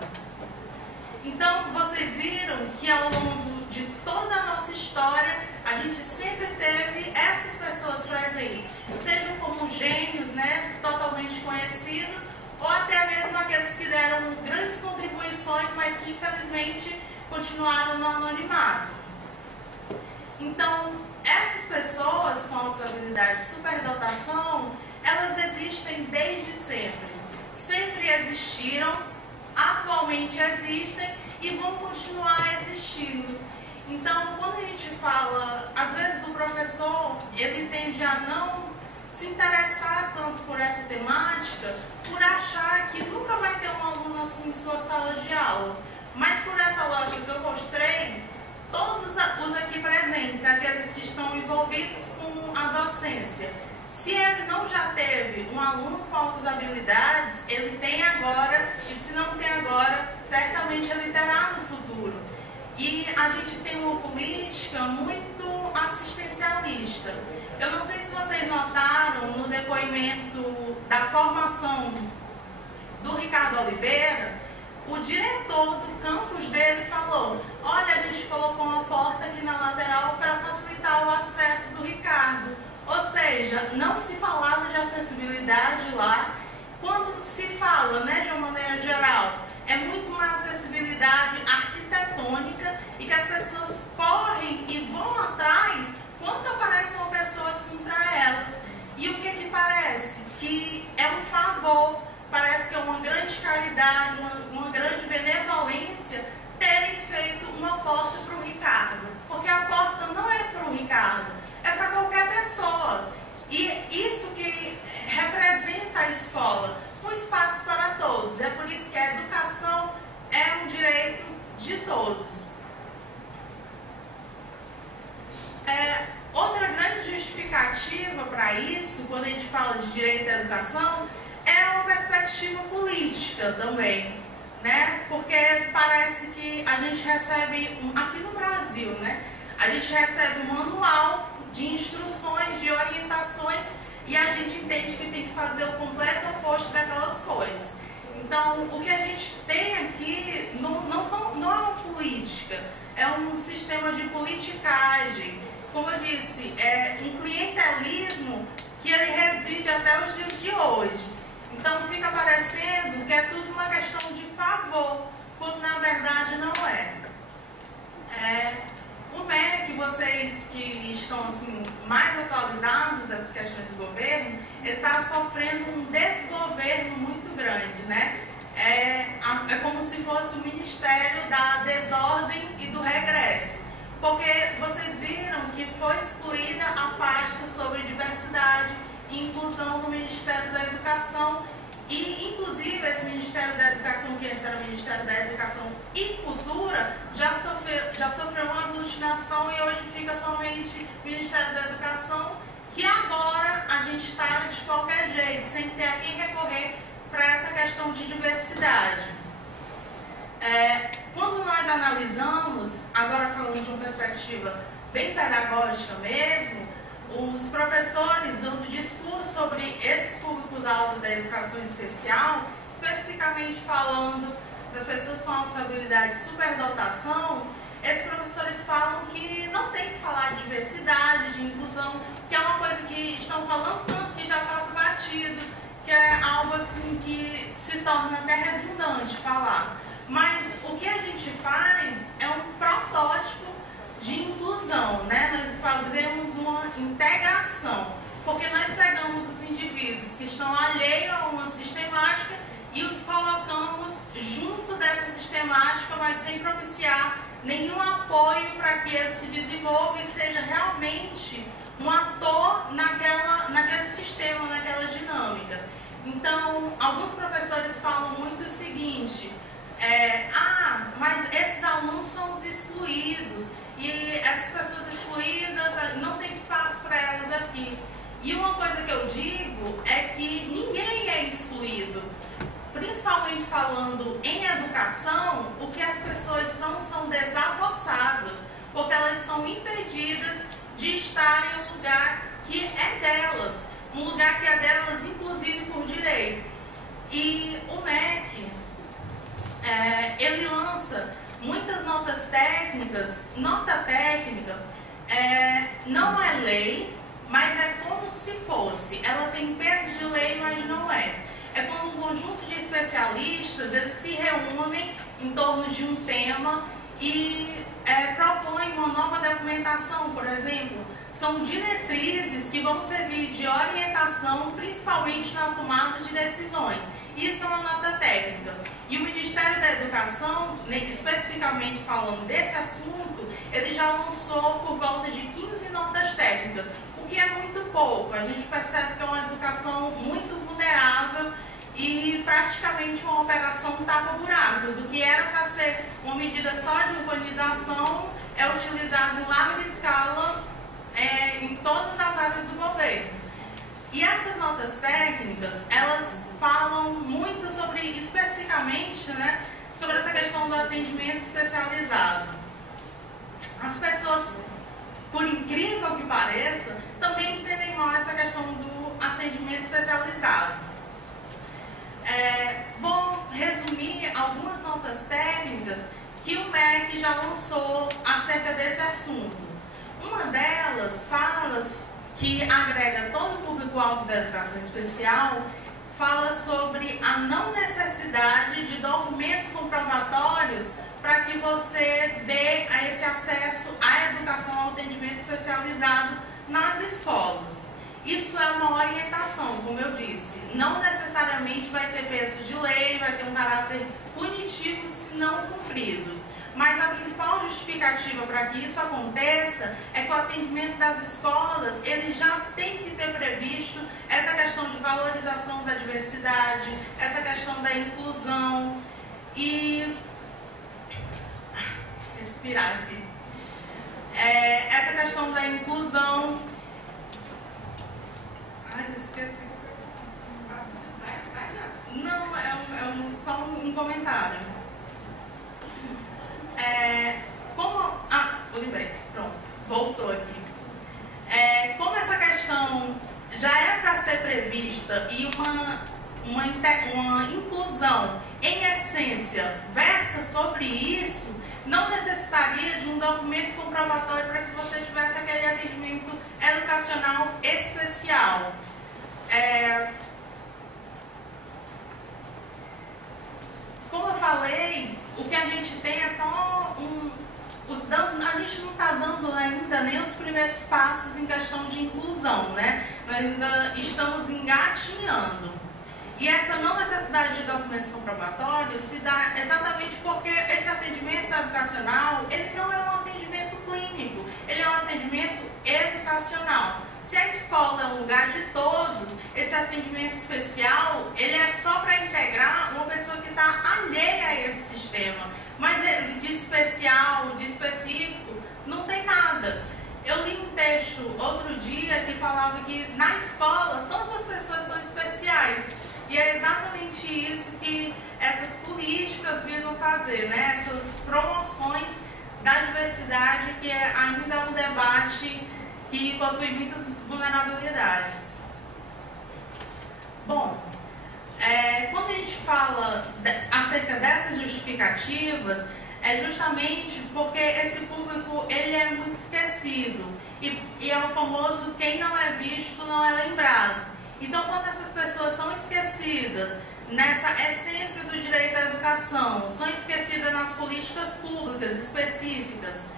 Então, vocês viram que ao longo de toda a nossa história, a gente sempre teve essas pessoas presentes, sejam como gênios, né, totalmente conhecidos, ou até mesmo aqueles que deram grandes contribuições, mas que infelizmente continuaram no anonimato. Então, essas pessoas com altas habilidades de superdotação, elas existem desde sempre. Sempre existiram, atualmente existem e vão continuar existindo. Então, quando a gente fala, às vezes o professor, ele tende a não se interessar tanto por essa temática, por achar que nunca vai ter um aluno assim em sua sala de aula. Mas por essa lógica que eu mostrei, todos os aqui presentes, aqueles que estão envolvidos com a docência, se ele não já teve um aluno com altas habilidades, ele tem agora, e se não tem agora, certamente ele terá no futuro. E a gente tem uma política muito assistencialista. Eu não sei se vocês notaram no depoimento da formação do Ricardo Oliveira, o diretor do campus dele falou: olha, a gente colocou uma porta aqui na lateral para facilitar o acesso do Ricardo. Ou seja, não se falava de acessibilidade lá. Quando se fala, né, de uma maneira geral, é muito uma acessibilidade arquitetônica e que as pessoas correm e vão atrás quando aparece uma pessoa assim para elas. E o que parece? Que é um favor, parece que é uma grande caridade, uma grande benevolência terem feito uma porta para o Ricardo. Porque a porta não é para o Ricardo, é para a escola um espaço para todos. É por isso que a educação é um direito de todos. Outra grande justificativa para isso, quando a gente fala de direito à educação, é uma perspectiva política também, né? Porque parece que a gente recebe, aqui no Brasil, né? A gente recebe um manual de instruções, de orientações, e a gente entende que tem que fazer o completo oposto daquelas coisas. Então, o que a gente tem aqui não é uma política, é um sistema de politicagem. Como eu disse, é um clientelismo que ele reside até os dias de hoje. Então, fica parecendo que é tudo uma questão de favor, quando na verdade não é. O MEC, vocês que estão assim, mais atualizados dessas questões do governo, ele está sofrendo um desgoverno muito grande, né? É como se fosse o Ministério da Desordem e do Regresso. Porque vocês viram que foi excluída a pasta sobre diversidade e inclusão no Ministério da Educação. E, inclusive, esse Ministério da Educação, que antes era o Ministério da Educação e Cultura, já sofreu uma aglutinação e hoje fica somente o Ministério da Educação, que agora a gente está de qualquer jeito, sem ter a quem recorrer para essa questão de diversidade. Quando nós analisamos, agora falando de uma perspectiva bem pedagógica mesmo, os professores dando discurso sobre esses públicos-alvo da educação especial, especificamente falando das pessoas com altas habilidades e superdotação, esses professores falam que não tem que falar de diversidade, de inclusão, que é uma coisa que estão falando tanto que já passa batido, que é algo assim que se torna até redundante falar. Mas o que a gente faz é um protótipo de inclusão, né? Nós fazemos uma integração, porque nós pegamos os indivíduos que estão alheios a uma sistemática e os colocamos junto dessa sistemática, mas sem propiciar nenhum apoio para que ele se desenvolva e que seja realmente um ator naquele sistema, naquela dinâmica. Então, alguns professores falam muito o seguinte: mas esses alunos são os excluídos e essas pessoas excluídas não tem espaço para elas aqui. E uma coisa que eu digo é que ninguém é excluído. Principalmente falando em educação, o que as pessoas são desapossadas, porque elas são impedidas de estar em um lugar que é delas, um lugar que é delas inclusive por direito. E o MEC, ele lança muitas notas técnicas. Nota técnica não é lei, mas é como se fosse. Ela tem peso de lei, mas não é. É quando um conjunto de especialistas eles se reúnem em torno de um tema e propõem uma nova documentação, por exemplo. São diretrizes que vão servir de orientação, principalmente na tomada de decisões. Isso é uma nota técnica. E o Ministério da Educação, especificamente falando desse assunto, ele já lançou por volta de 15 notas técnicas, o que é muito pouco. A gente percebe que é uma educação muito vulnerável e praticamente uma operação tapa-buracos. O que era para ser uma medida só de urbanização é utilizado em larga escala em todas as áreas do governo. E essas notas técnicas, elas falam muito sobre, especificamente, né, sobre essa questão do atendimento especializado. As pessoas, por incrível que pareça, também entendem mal essa questão do atendimento especializado. Vou resumir algumas notas técnicas que o MEC já lançou acerca desse assunto. Uma delas fala que agrega todo o público-alvo da educação especial, fala sobre a não necessidade de documentos comprobatórios para que você dê esse acesso à educação, ao atendimento especializado nas escolas. Isso é uma orientação, como eu disse. Não necessariamente vai ter peso de lei, vai ter um caráter punitivo se não cumprido. mas a principal justificativa para que isso aconteça é que o atendimento das escolas, ele já tem que ter previsto essa questão de valorização da diversidade, essa questão da inclusão e... respirar aqui. Essa questão da inclusão... Ai, eu esqueci. Não, só um comentário. Eu lembrei, pronto, voltou aqui. Como essa questão já é para ser prevista e uma inclusão em essência versa sobre isso, não necessitaria de um documento comprobatório para que você tivesse aquele atendimento educacional especial. Como eu falei, o que a gente tem é só a gente não está dando ainda nem os primeiros passos em questão de inclusão, né? Nós ainda estamos engatinhando. E essa não necessidade de documentos comprobatórios se dá exatamente porque esse atendimento educacional, ele não é um atendimento clínico, ele é um atendimento educacional. Se a escola é um lugar de todos, esse atendimento especial, ele é só para integrar uma pessoa que está alheia a esse sistema. Mas de especial, de específico, não tem nada. Eu li um texto outro dia que falava que na escola todas as pessoas são especiais. E é exatamente isso que essas políticas visam fazer, né? Essas promoções da diversidade, que é ainda um debate que possui muitas vulnerabilidades. Bom, quando a gente fala acerca dessas justificativas, é justamente porque esse público ele é muito esquecido e é o famoso quem não é visto não é lembrado. Então, quando essas pessoas são esquecidas nessa essência do direito à educação, são esquecidas nas políticas públicas específicas,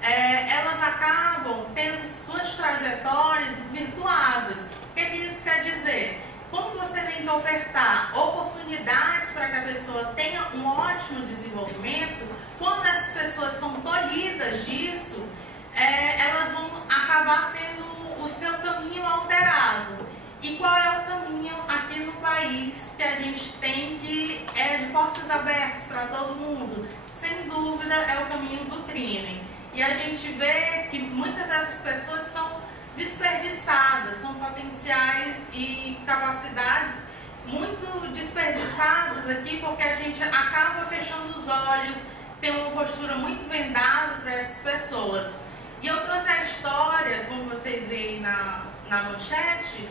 elas acabam tendo suas trajetórias desvirtuadas. O que isso quer dizer? Como você tem que ofertar oportunidades para que a pessoa tenha um ótimo desenvolvimento, quando essas pessoas são tolhidas disso, elas vão acabar tendo o seu caminho alterado. E qual é o caminho aqui no país que a gente tem que é de portas abertas para todo mundo? Sem dúvida é o caminho do crime. E a gente vê que muitas dessas pessoas são desperdiçadas, são potenciais e capacidades muito desperdiçadas aqui, porque a gente acaba fechando os olhos, tem uma postura muito vendada para essas pessoas. E eu trouxe a história, como vocês veem na manchete,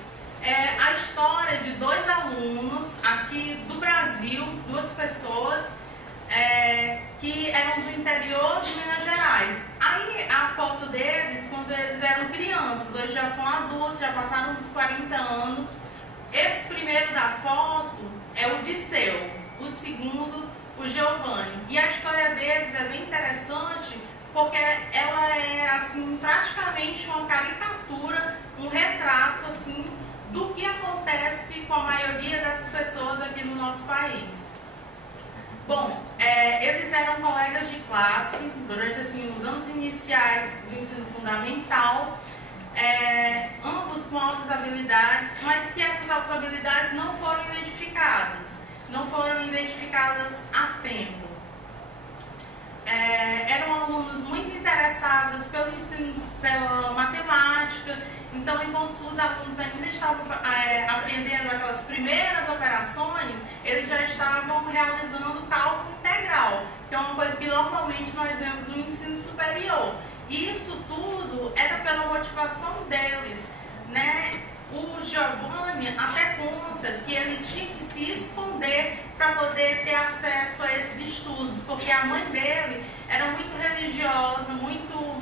a história de 2 alunos aqui do Brasil, 2 pessoas que eram do interior de Minas Gerais. Aí a foto deles, quando eles eram crianças, hoje já são adultos, já passaram dos 40 anos. Esse primeiro da foto é o Disseu, o segundo, o Giovanni. E a história deles é bem interessante, porque ela é assim, praticamente uma caricatura, um retrato assim, do que acontece com a maioria das pessoas aqui no nosso país. Bom, eles eram colegas de classe durante assim, os anos iniciais do ensino fundamental, ambos com altas habilidades, mas que essas altas habilidades não foram identificadas a tempo. Eram alunos muito interessados pelo ensino, pela matemática. Então, enquanto os alunos ainda estavam aprendendo aquelas primeiras operações, eles já estavam realizando cálculo integral, que é uma coisa que normalmente nós vemos no ensino superior. E isso tudo era pela motivação deles, né? O Giovanni até conta que ele tinha que se esconder para poder ter acesso a esses estudos, porque a mãe dele era muito religiosa, muito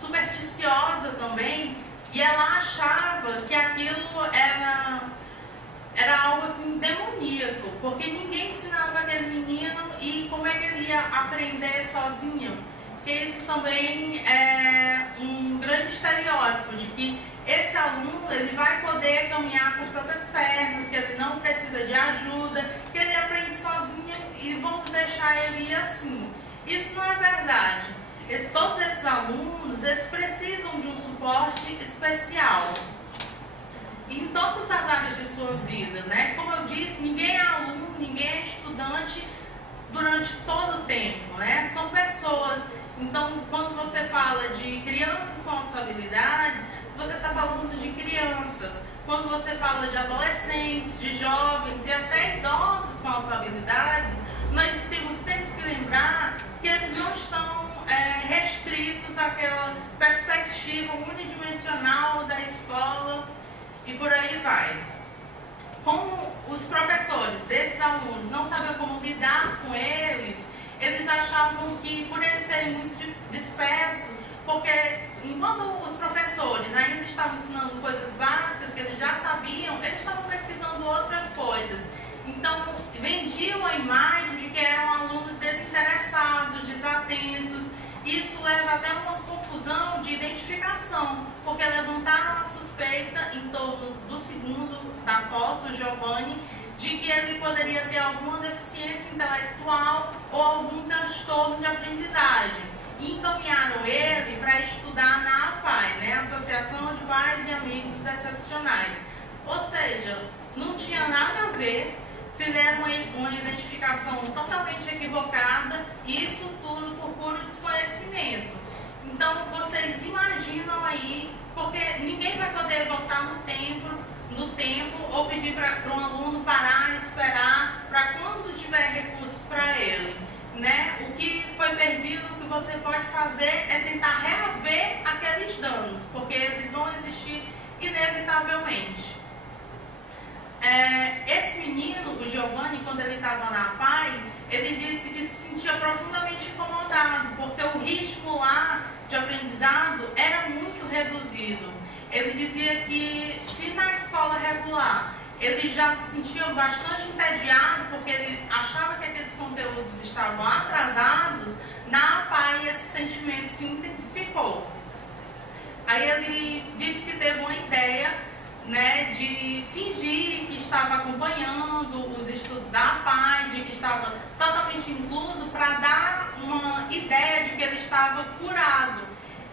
supersticiosa também, e ela achava que aquilo era algo assim demoníaco, porque ninguém ensinava aquele menino e como é que ele ia aprender sozinho. Porque isso também é um grande estereótipo de que esse aluno ele vai poder caminhar com as próprias pernas, que ele não precisa de ajuda, que ele aprende sozinho e e vamos deixar ele ir assim. Isso não é verdade. Todos esses alunos, eles precisam de um suporte especial em todas as áreas de sua vida, né? Como eu disse, ninguém é aluno, ninguém é estudante durante todo o tempo, né? São pessoas. Então, quando você fala de crianças com altas habilidades, você está falando de crianças. Quando você fala de adolescentes, de jovens e até idosos com altas habilidades, nós temos sempre que lembrar que eles não estão restritos àquela perspectiva unidimensional da escola e por aí vai. Como os professores desses alunos não sabiam como lidar com eles, eles achavam que, por eles serem muito dispersos, porque enquanto os professores ainda estavam ensinando coisas básicas que eles já sabiam, eles estavam pesquisando outras coisas. Então, vendiam a imagem de que eram alunos desinteressados, desatentos. Isso leva até uma confusão de identificação, porque levantaram a suspeita em torno do segundo da foto, Giovanni, de que ele poderia ter alguma deficiência intelectual ou algum transtorno de aprendizagem. E encaminharam ele para estudar na APAI, né? Associação de Pais e Amigos Excepcionais. Ou seja, não tinha nada a ver, fizeram uma identificação totalmente equivocada, isso tudo por puro desconhecimento. Então, vocês imaginam aí, porque ninguém vai poder voltar no tempo ou pedir para um aluno parar, esperar, para quando tiver recursos para ele. Né? O que foi perdido, o que você pode fazer é tentar reaver aqueles danos, porque eles vão existir inevitavelmente. Esse menino, o Giovanni, quando ele estava na APAI, ele disse que se sentia profundamente incomodado, porque o ritmo lá de aprendizado era muito reduzido. Ele dizia que se na escola regular ele já se sentia bastante entediado, porque ele achava que aqueles conteúdos estavam atrasados, na APAI esse sentimento se intensificou. Aí ele disse que teve uma ideia, né, de fingir que estava acompanhando os estudos da APAI, de que estava totalmente incluso, para dar uma ideia de que ele estava curado.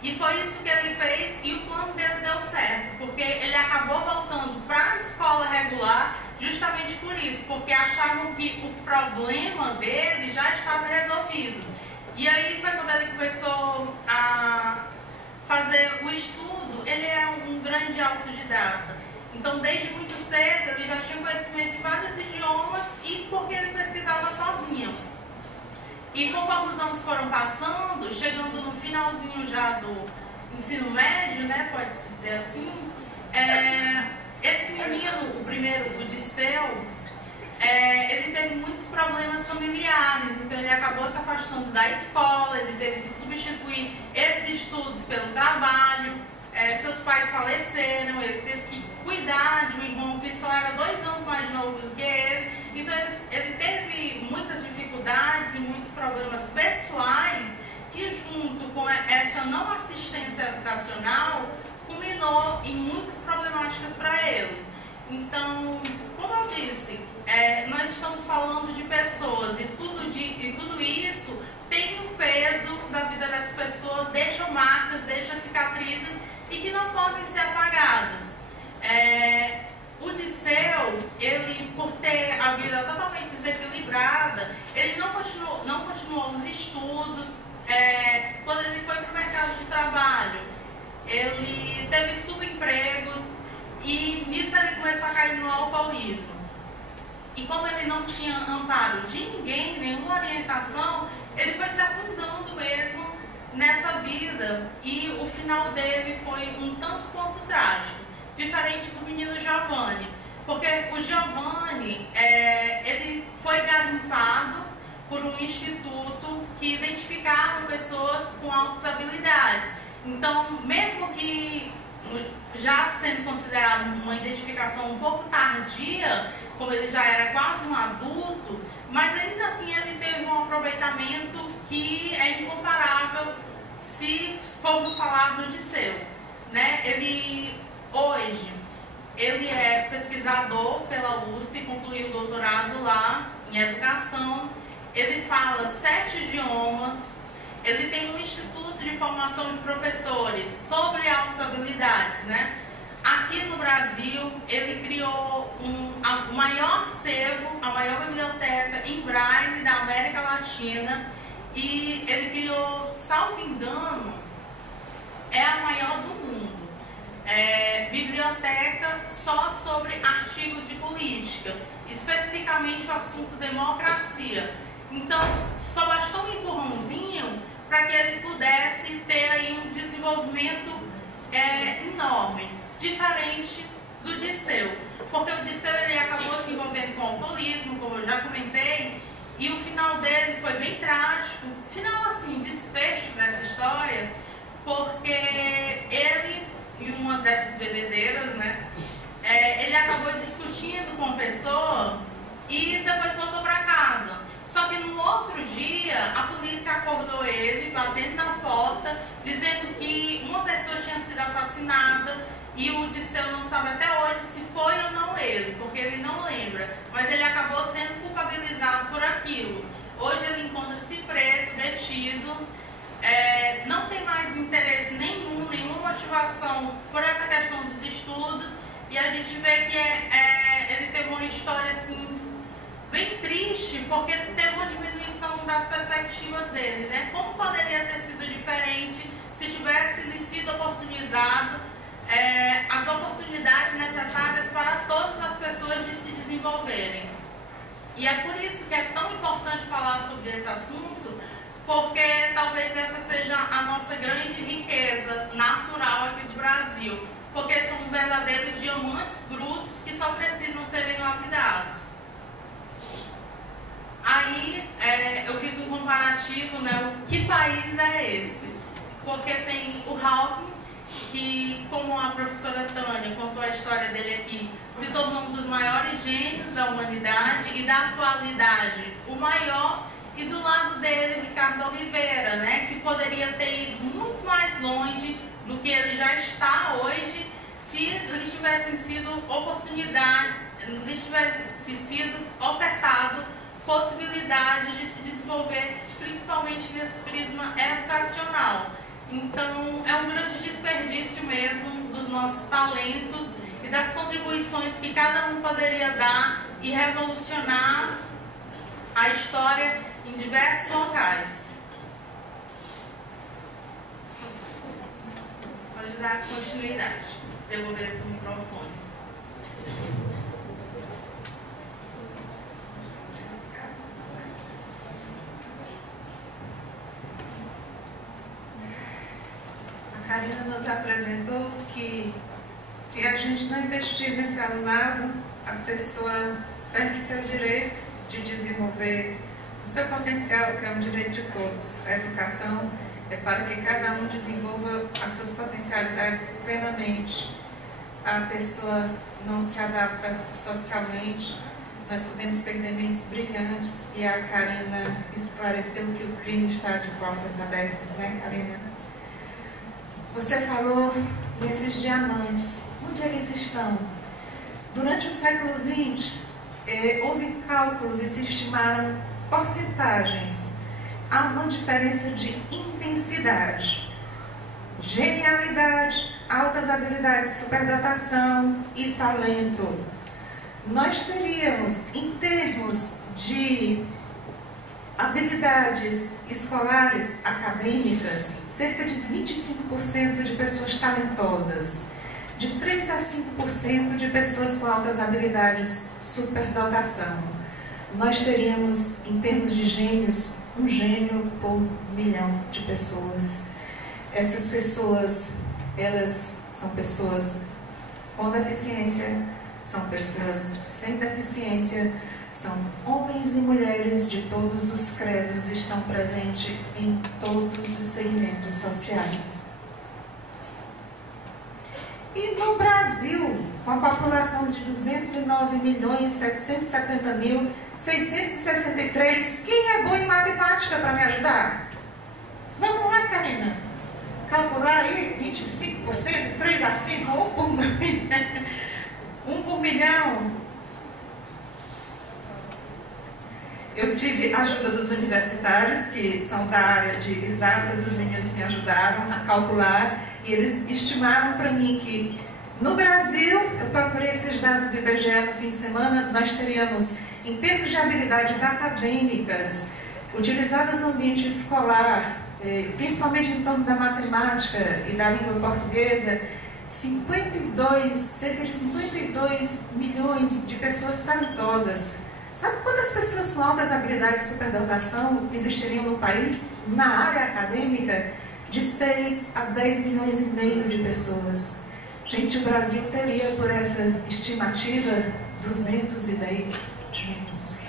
E foi isso que ele fez e o plano dele deu certo, porque ele acabou voltando para a escola regular justamente por isso, porque achavam que o problema dele já estava resolvido. E aí foi quando ele começou a fazer o estudo. Ele é um grande autodidata. Então, desde muito cedo, ele já tinha conhecimento de vários idiomas e porque ele pesquisava sozinho. E conforme os anos foram passando, chegando no finalzinho já do ensino médio, né, pode-se dizer assim, esse menino, o primeiro, o Disseu, ele teve muitos problemas familiares, então ele acabou se afastando da escola, ele teve que substituir esses estudos pelo trabalho, seus pais faleceram, ele teve que cuidar de um irmão que só era 2 anos mais novo do que ele, então ele teve muitas dificuldades e muitos problemas pessoais que, junto com essa não assistência educacional, culminou em muitas problemáticas para ele. Então, como eu disse, nós estamos falando de pessoas e tudo isso tem um peso na vida dessas pessoas, deixam marcas, deixam cicatrizes e que não podem ser apagadas. O Disseu, ele, por ter a vida totalmente desequilibrada, ele não continuou os estudos. Quando ele foi para o mercado de trabalho, ele teve subempregos e nisso ele começou a cair no alcoolismo. E como ele não tinha amparo de ninguém, nenhuma orientação, ele foi se afundando mesmo nessa vida e o final dele foi um tanto quanto trágico, diferente do menino Giovanni, porque o Giovanni, ele foi garimpado por um instituto que identificava pessoas com altas habilidades. Então, mesmo que já sendo considerado uma identificação um pouco tardia, como ele já era quase um adulto, mas ainda assim ele teve um aproveitamento que é incomparável se formos falar do Disseu, né? Hoje, ele é pesquisador pela USP, concluiu o doutorado lá em educação. ele fala 7 idiomas, ele tem um instituto de formação de professores sobre altas habilidades, né? Aqui no Brasil, ele criou o maior acervo, a maior biblioteca em Braille da América Latina, e ele criou, salvo engano, é a maior do mundo. Biblioteca só sobre artigos de política, especificamente o assunto democracia. Então, só bastou um empurrãozinho para que ele pudesse ter aí um desenvolvimento enorme, diferente do Disseu. Porque o Disseu ele acabou se envolvendo com o alcoolismo, como eu já comentei, e o final dele foi bem trágico. Final assim, desfecho dessa história, porque ele e uma dessas bebedeiras, né, ele acabou discutindo com a pessoa e depois voltou para casa. Só que no outro dia, a polícia acordou ele, batendo na porta, dizendo que uma pessoa tinha sido assassinada, e o Disseu não sabe até hoje se foi ou não ele, porque ele não lembra. Mas ele acabou sendo culpabilizado por aquilo. Hoje ele encontra-se preso, detido, não tem mais interesse nenhum, nenhuma motivação por essa questão dos estudos, e a gente vê que ele teve uma história assim, bem triste, porque teve uma diminuição das perspectivas dele, né? Como poderia ter sido diferente se tivesse lhe sido oportunizado as oportunidades necessárias para todas as pessoas de se desenvolverem. E é por isso que é tão importante falar sobre esse assunto, porque talvez essa seja a nossa grande riqueza natural aqui do Brasil, porque são verdadeiros diamantes brutos que só precisam serem lapidados. Aí eu fiz um comparativo, né, que país é esse? Porque tem o Hawking, que, como a professora Tânia contou a história dele aqui, se tornou um dos maiores gênios da humanidade e da atualidade, o maior, e do lado dele, Ricardo Oliveira, né, que poderia ter ido muito mais longe do que ele já está hoje, se lhe tivessem sido ofertado possibilidade de se desenvolver, principalmente nesse prisma educacional. Então, é um grande desperdício mesmo dos nossos talentos e das contribuições que cada um poderia dar e revolucionar a história em diversos locais. Pode dar continuidade. Devolver esse microfone. A Karina nos apresentou que se a gente não investir nesse alunado, a pessoa perde seu direito de desenvolver o seu potencial, que é um direito de todos. A educação é para que cada um desenvolva as suas potencialidades plenamente. A pessoa não se adapta socialmente, nós podemos perder mentes brilhantes, e a Karina esclareceu que o crime está de portas abertas, né, Karina? Você falou desses diamantes. Onde eles estão? Durante o século XX, houve cálculos e se estimaram porcentagens. Há uma diferença de intensidade, genialidade, altas habilidades, superdotação e talento. Nós teríamos, em termos de habilidades escolares, acadêmicas, cerca de 25% de pessoas talentosas, de 3 a 5% de pessoas com altas habilidades, superdotação. Nós teríamos, em termos de gênios, um gênio por 1 milhão de pessoas. Essas pessoas, elas são pessoas com deficiência, são pessoas sem deficiência, são homens e mulheres de todos os credos, estão presentes em todos os segmentos sociais. E no Brasil, com a população de 209.770.663, quem é bom em matemática para me ajudar? Vamos lá, Karina. Calcular aí 25%, 3 a 5, 1 por milhão. 1 por milhão. Eu tive a ajuda dos universitários, que são da área de exatas, os meninos me ajudaram a calcular, e eles estimaram para mim que no Brasil, eu procurei esses dados do IBGE no fim de semana, nós teríamos, em termos de habilidades acadêmicas, utilizadas no ambiente escolar, principalmente em torno da matemática e da língua portuguesa, cerca de 52 milhões de pessoas talentosas. Sabe quantas pessoas com altas habilidades de superdotação existiriam no país, na área acadêmica? De 6 a 10 milhões e meio de pessoas. Gente, o Brasil teria, por essa estimativa, 210 gênios.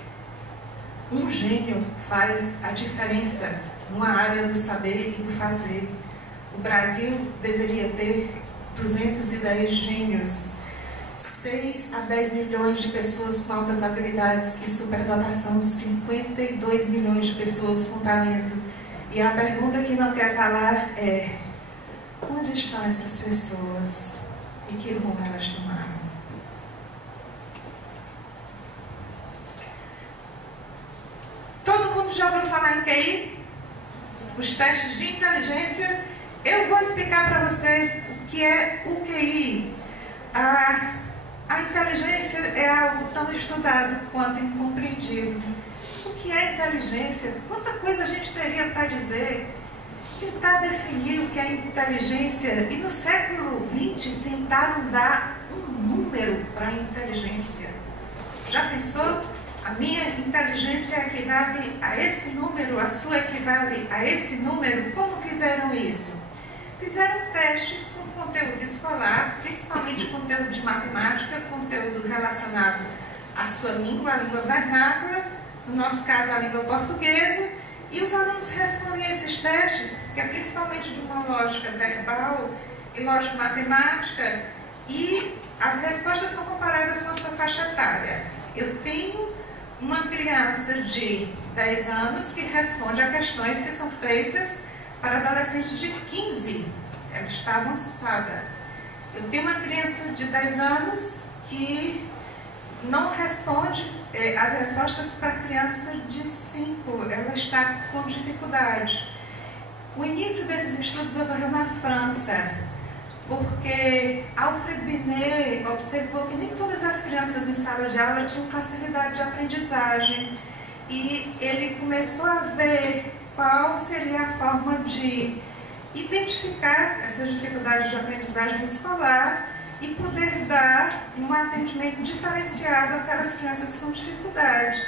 Um gênio faz a diferença numa área do saber e do fazer. O Brasil deveria ter 210 gênios. 6 a 10 milhões de pessoas com altas habilidades e superdotação, 52 milhões de pessoas com talento. E a pergunta que não quer calar é: onde estão essas pessoas e que rumo elas tomaram? Todo mundo já ouviu falar em QI? Os testes de inteligência? Eu vou explicar para você o que é o QI. A inteligência é algo tão estudado quanto incompreendido. O que é inteligência? Quanta coisa a gente teria para dizer? Tentar definir o que é inteligência. E no século XX tentaram dar um número para a inteligência. Já pensou? A minha inteligência equivale a esse número, a sua equivale a esse número. Como fizeram isso? Fizeram testes com conteúdo escolar, principalmente conteúdo de matemática, conteúdo relacionado à sua língua, a língua vernácula, no nosso caso a língua portuguesa, e os alunos respondem esses testes, que é principalmente de uma lógica verbal e lógica matemática, e as respostas são comparadas com a sua faixa etária. Eu tenho uma criança de 10 anos que responde a questões que são feitas para adolescentes de 15, ela está avançada. Eu tenho uma criança de 10 anos que não responde as respostas para criança de 5, ela está com dificuldade. O início desses estudos ocorreu na França, porque Alfred Binet observou que nem todas as crianças em sala de aula tinham facilidade de aprendizagem, e ele começou a ver qual seria a forma de identificar essas dificuldades de aprendizagem escolar e poder dar um atendimento diferenciado àquelas crianças com dificuldade.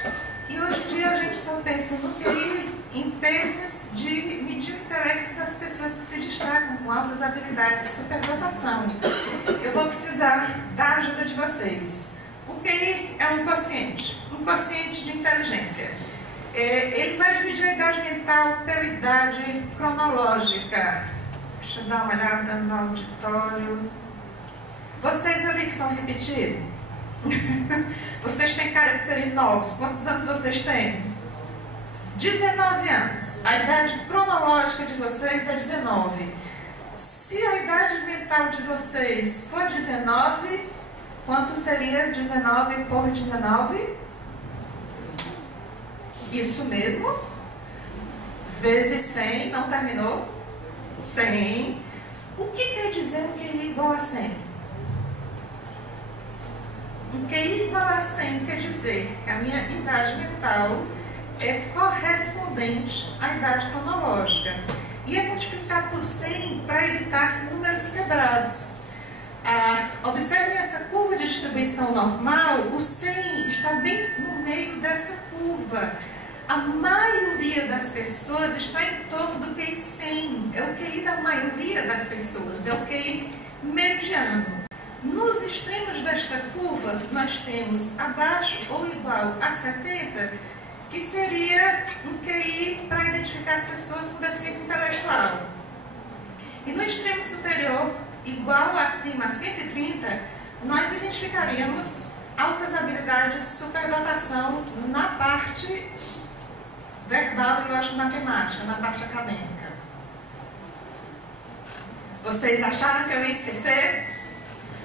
E hoje em dia a gente só pensa no QI em termos de medir o intelecto das pessoas que se destacam com altas habilidades de superdotação. Eu vou precisar da ajuda de vocês. O QI é um quociente de inteligência. Ele vai dividir a idade mental pela idade cronológica. Deixa eu dar uma olhada no auditório. Vocês ali que são repetidos? Vocês têm cara de serem novos. Quantos anos vocês têm? 19 anos. A idade cronológica de vocês é 19. Se a idade mental de vocês for 19, quanto seria 19 por 19? Isso mesmo. Vezes 100, não terminou? 100. O que quer dizer um QI igual a 100? Um QI igual a 100 quer dizer que a minha idade mental é correspondente à idade cronológica. E é multiplicar por 100 para evitar números quebrados. Observem essa curva de distribuição normal, o 100 está bem no meio dessa curva. A maioria das pessoas está em torno do QI 100, é o QI da maioria das pessoas, é o QI mediano. Nos extremos desta curva, nós temos abaixo ou igual a 70, que seria um QI para identificar as pessoas com deficiência intelectual. E no extremo superior, igual acima a 130, nós identificaríamos altas habilidades de superdotação na parte verbal e lógico-matemática, na parte acadêmica. Vocês acharam que eu ia esquecer?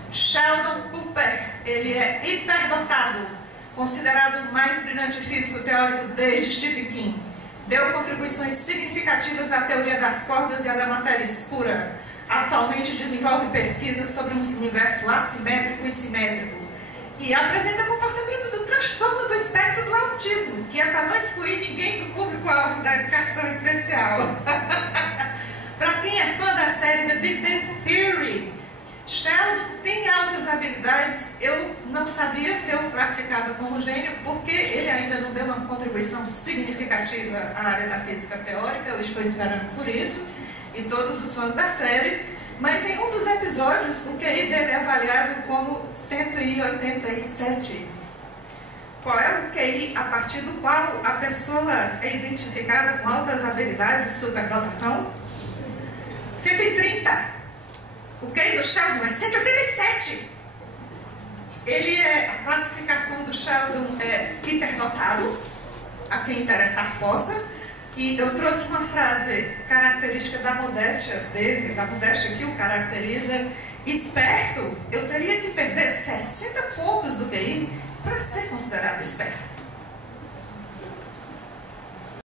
Sheldon Cooper, ele é hiperdotado. considerado o mais brilhante físico teórico desde Stephen King. Deu contribuições significativas à teoria das cordas e à da matéria escura. Atualmente desenvolve pesquisas sobre um universo assimétrico e simétrico. E apresenta comportamento do transtorno do espectro do autismo, que é para não excluir ninguém do público-alvo da educação especial. Para quem é fã da série The Big Bang Theory, Sheldon tem altas habilidades. Eu não sabia se eu classificava como gênio, porque ele ainda não deu uma contribuição significativa à área da física teórica. Eu estou esperando por isso, e todos os fãs da série. Mas em um dos episódios, o QI dele é avaliado como 187. Qual é o QI a partir do qual a pessoa é identificada com altas habilidades de superdotação? 130. O QI do Sheldon é 187. A classificação do Sheldon é hiperdotado, a quem interessar possa. E eu trouxe uma frase característica da modéstia dele, da modéstia que o caracteriza. Esperto, eu teria que perder 60 pontos do QI para ser considerado esperto.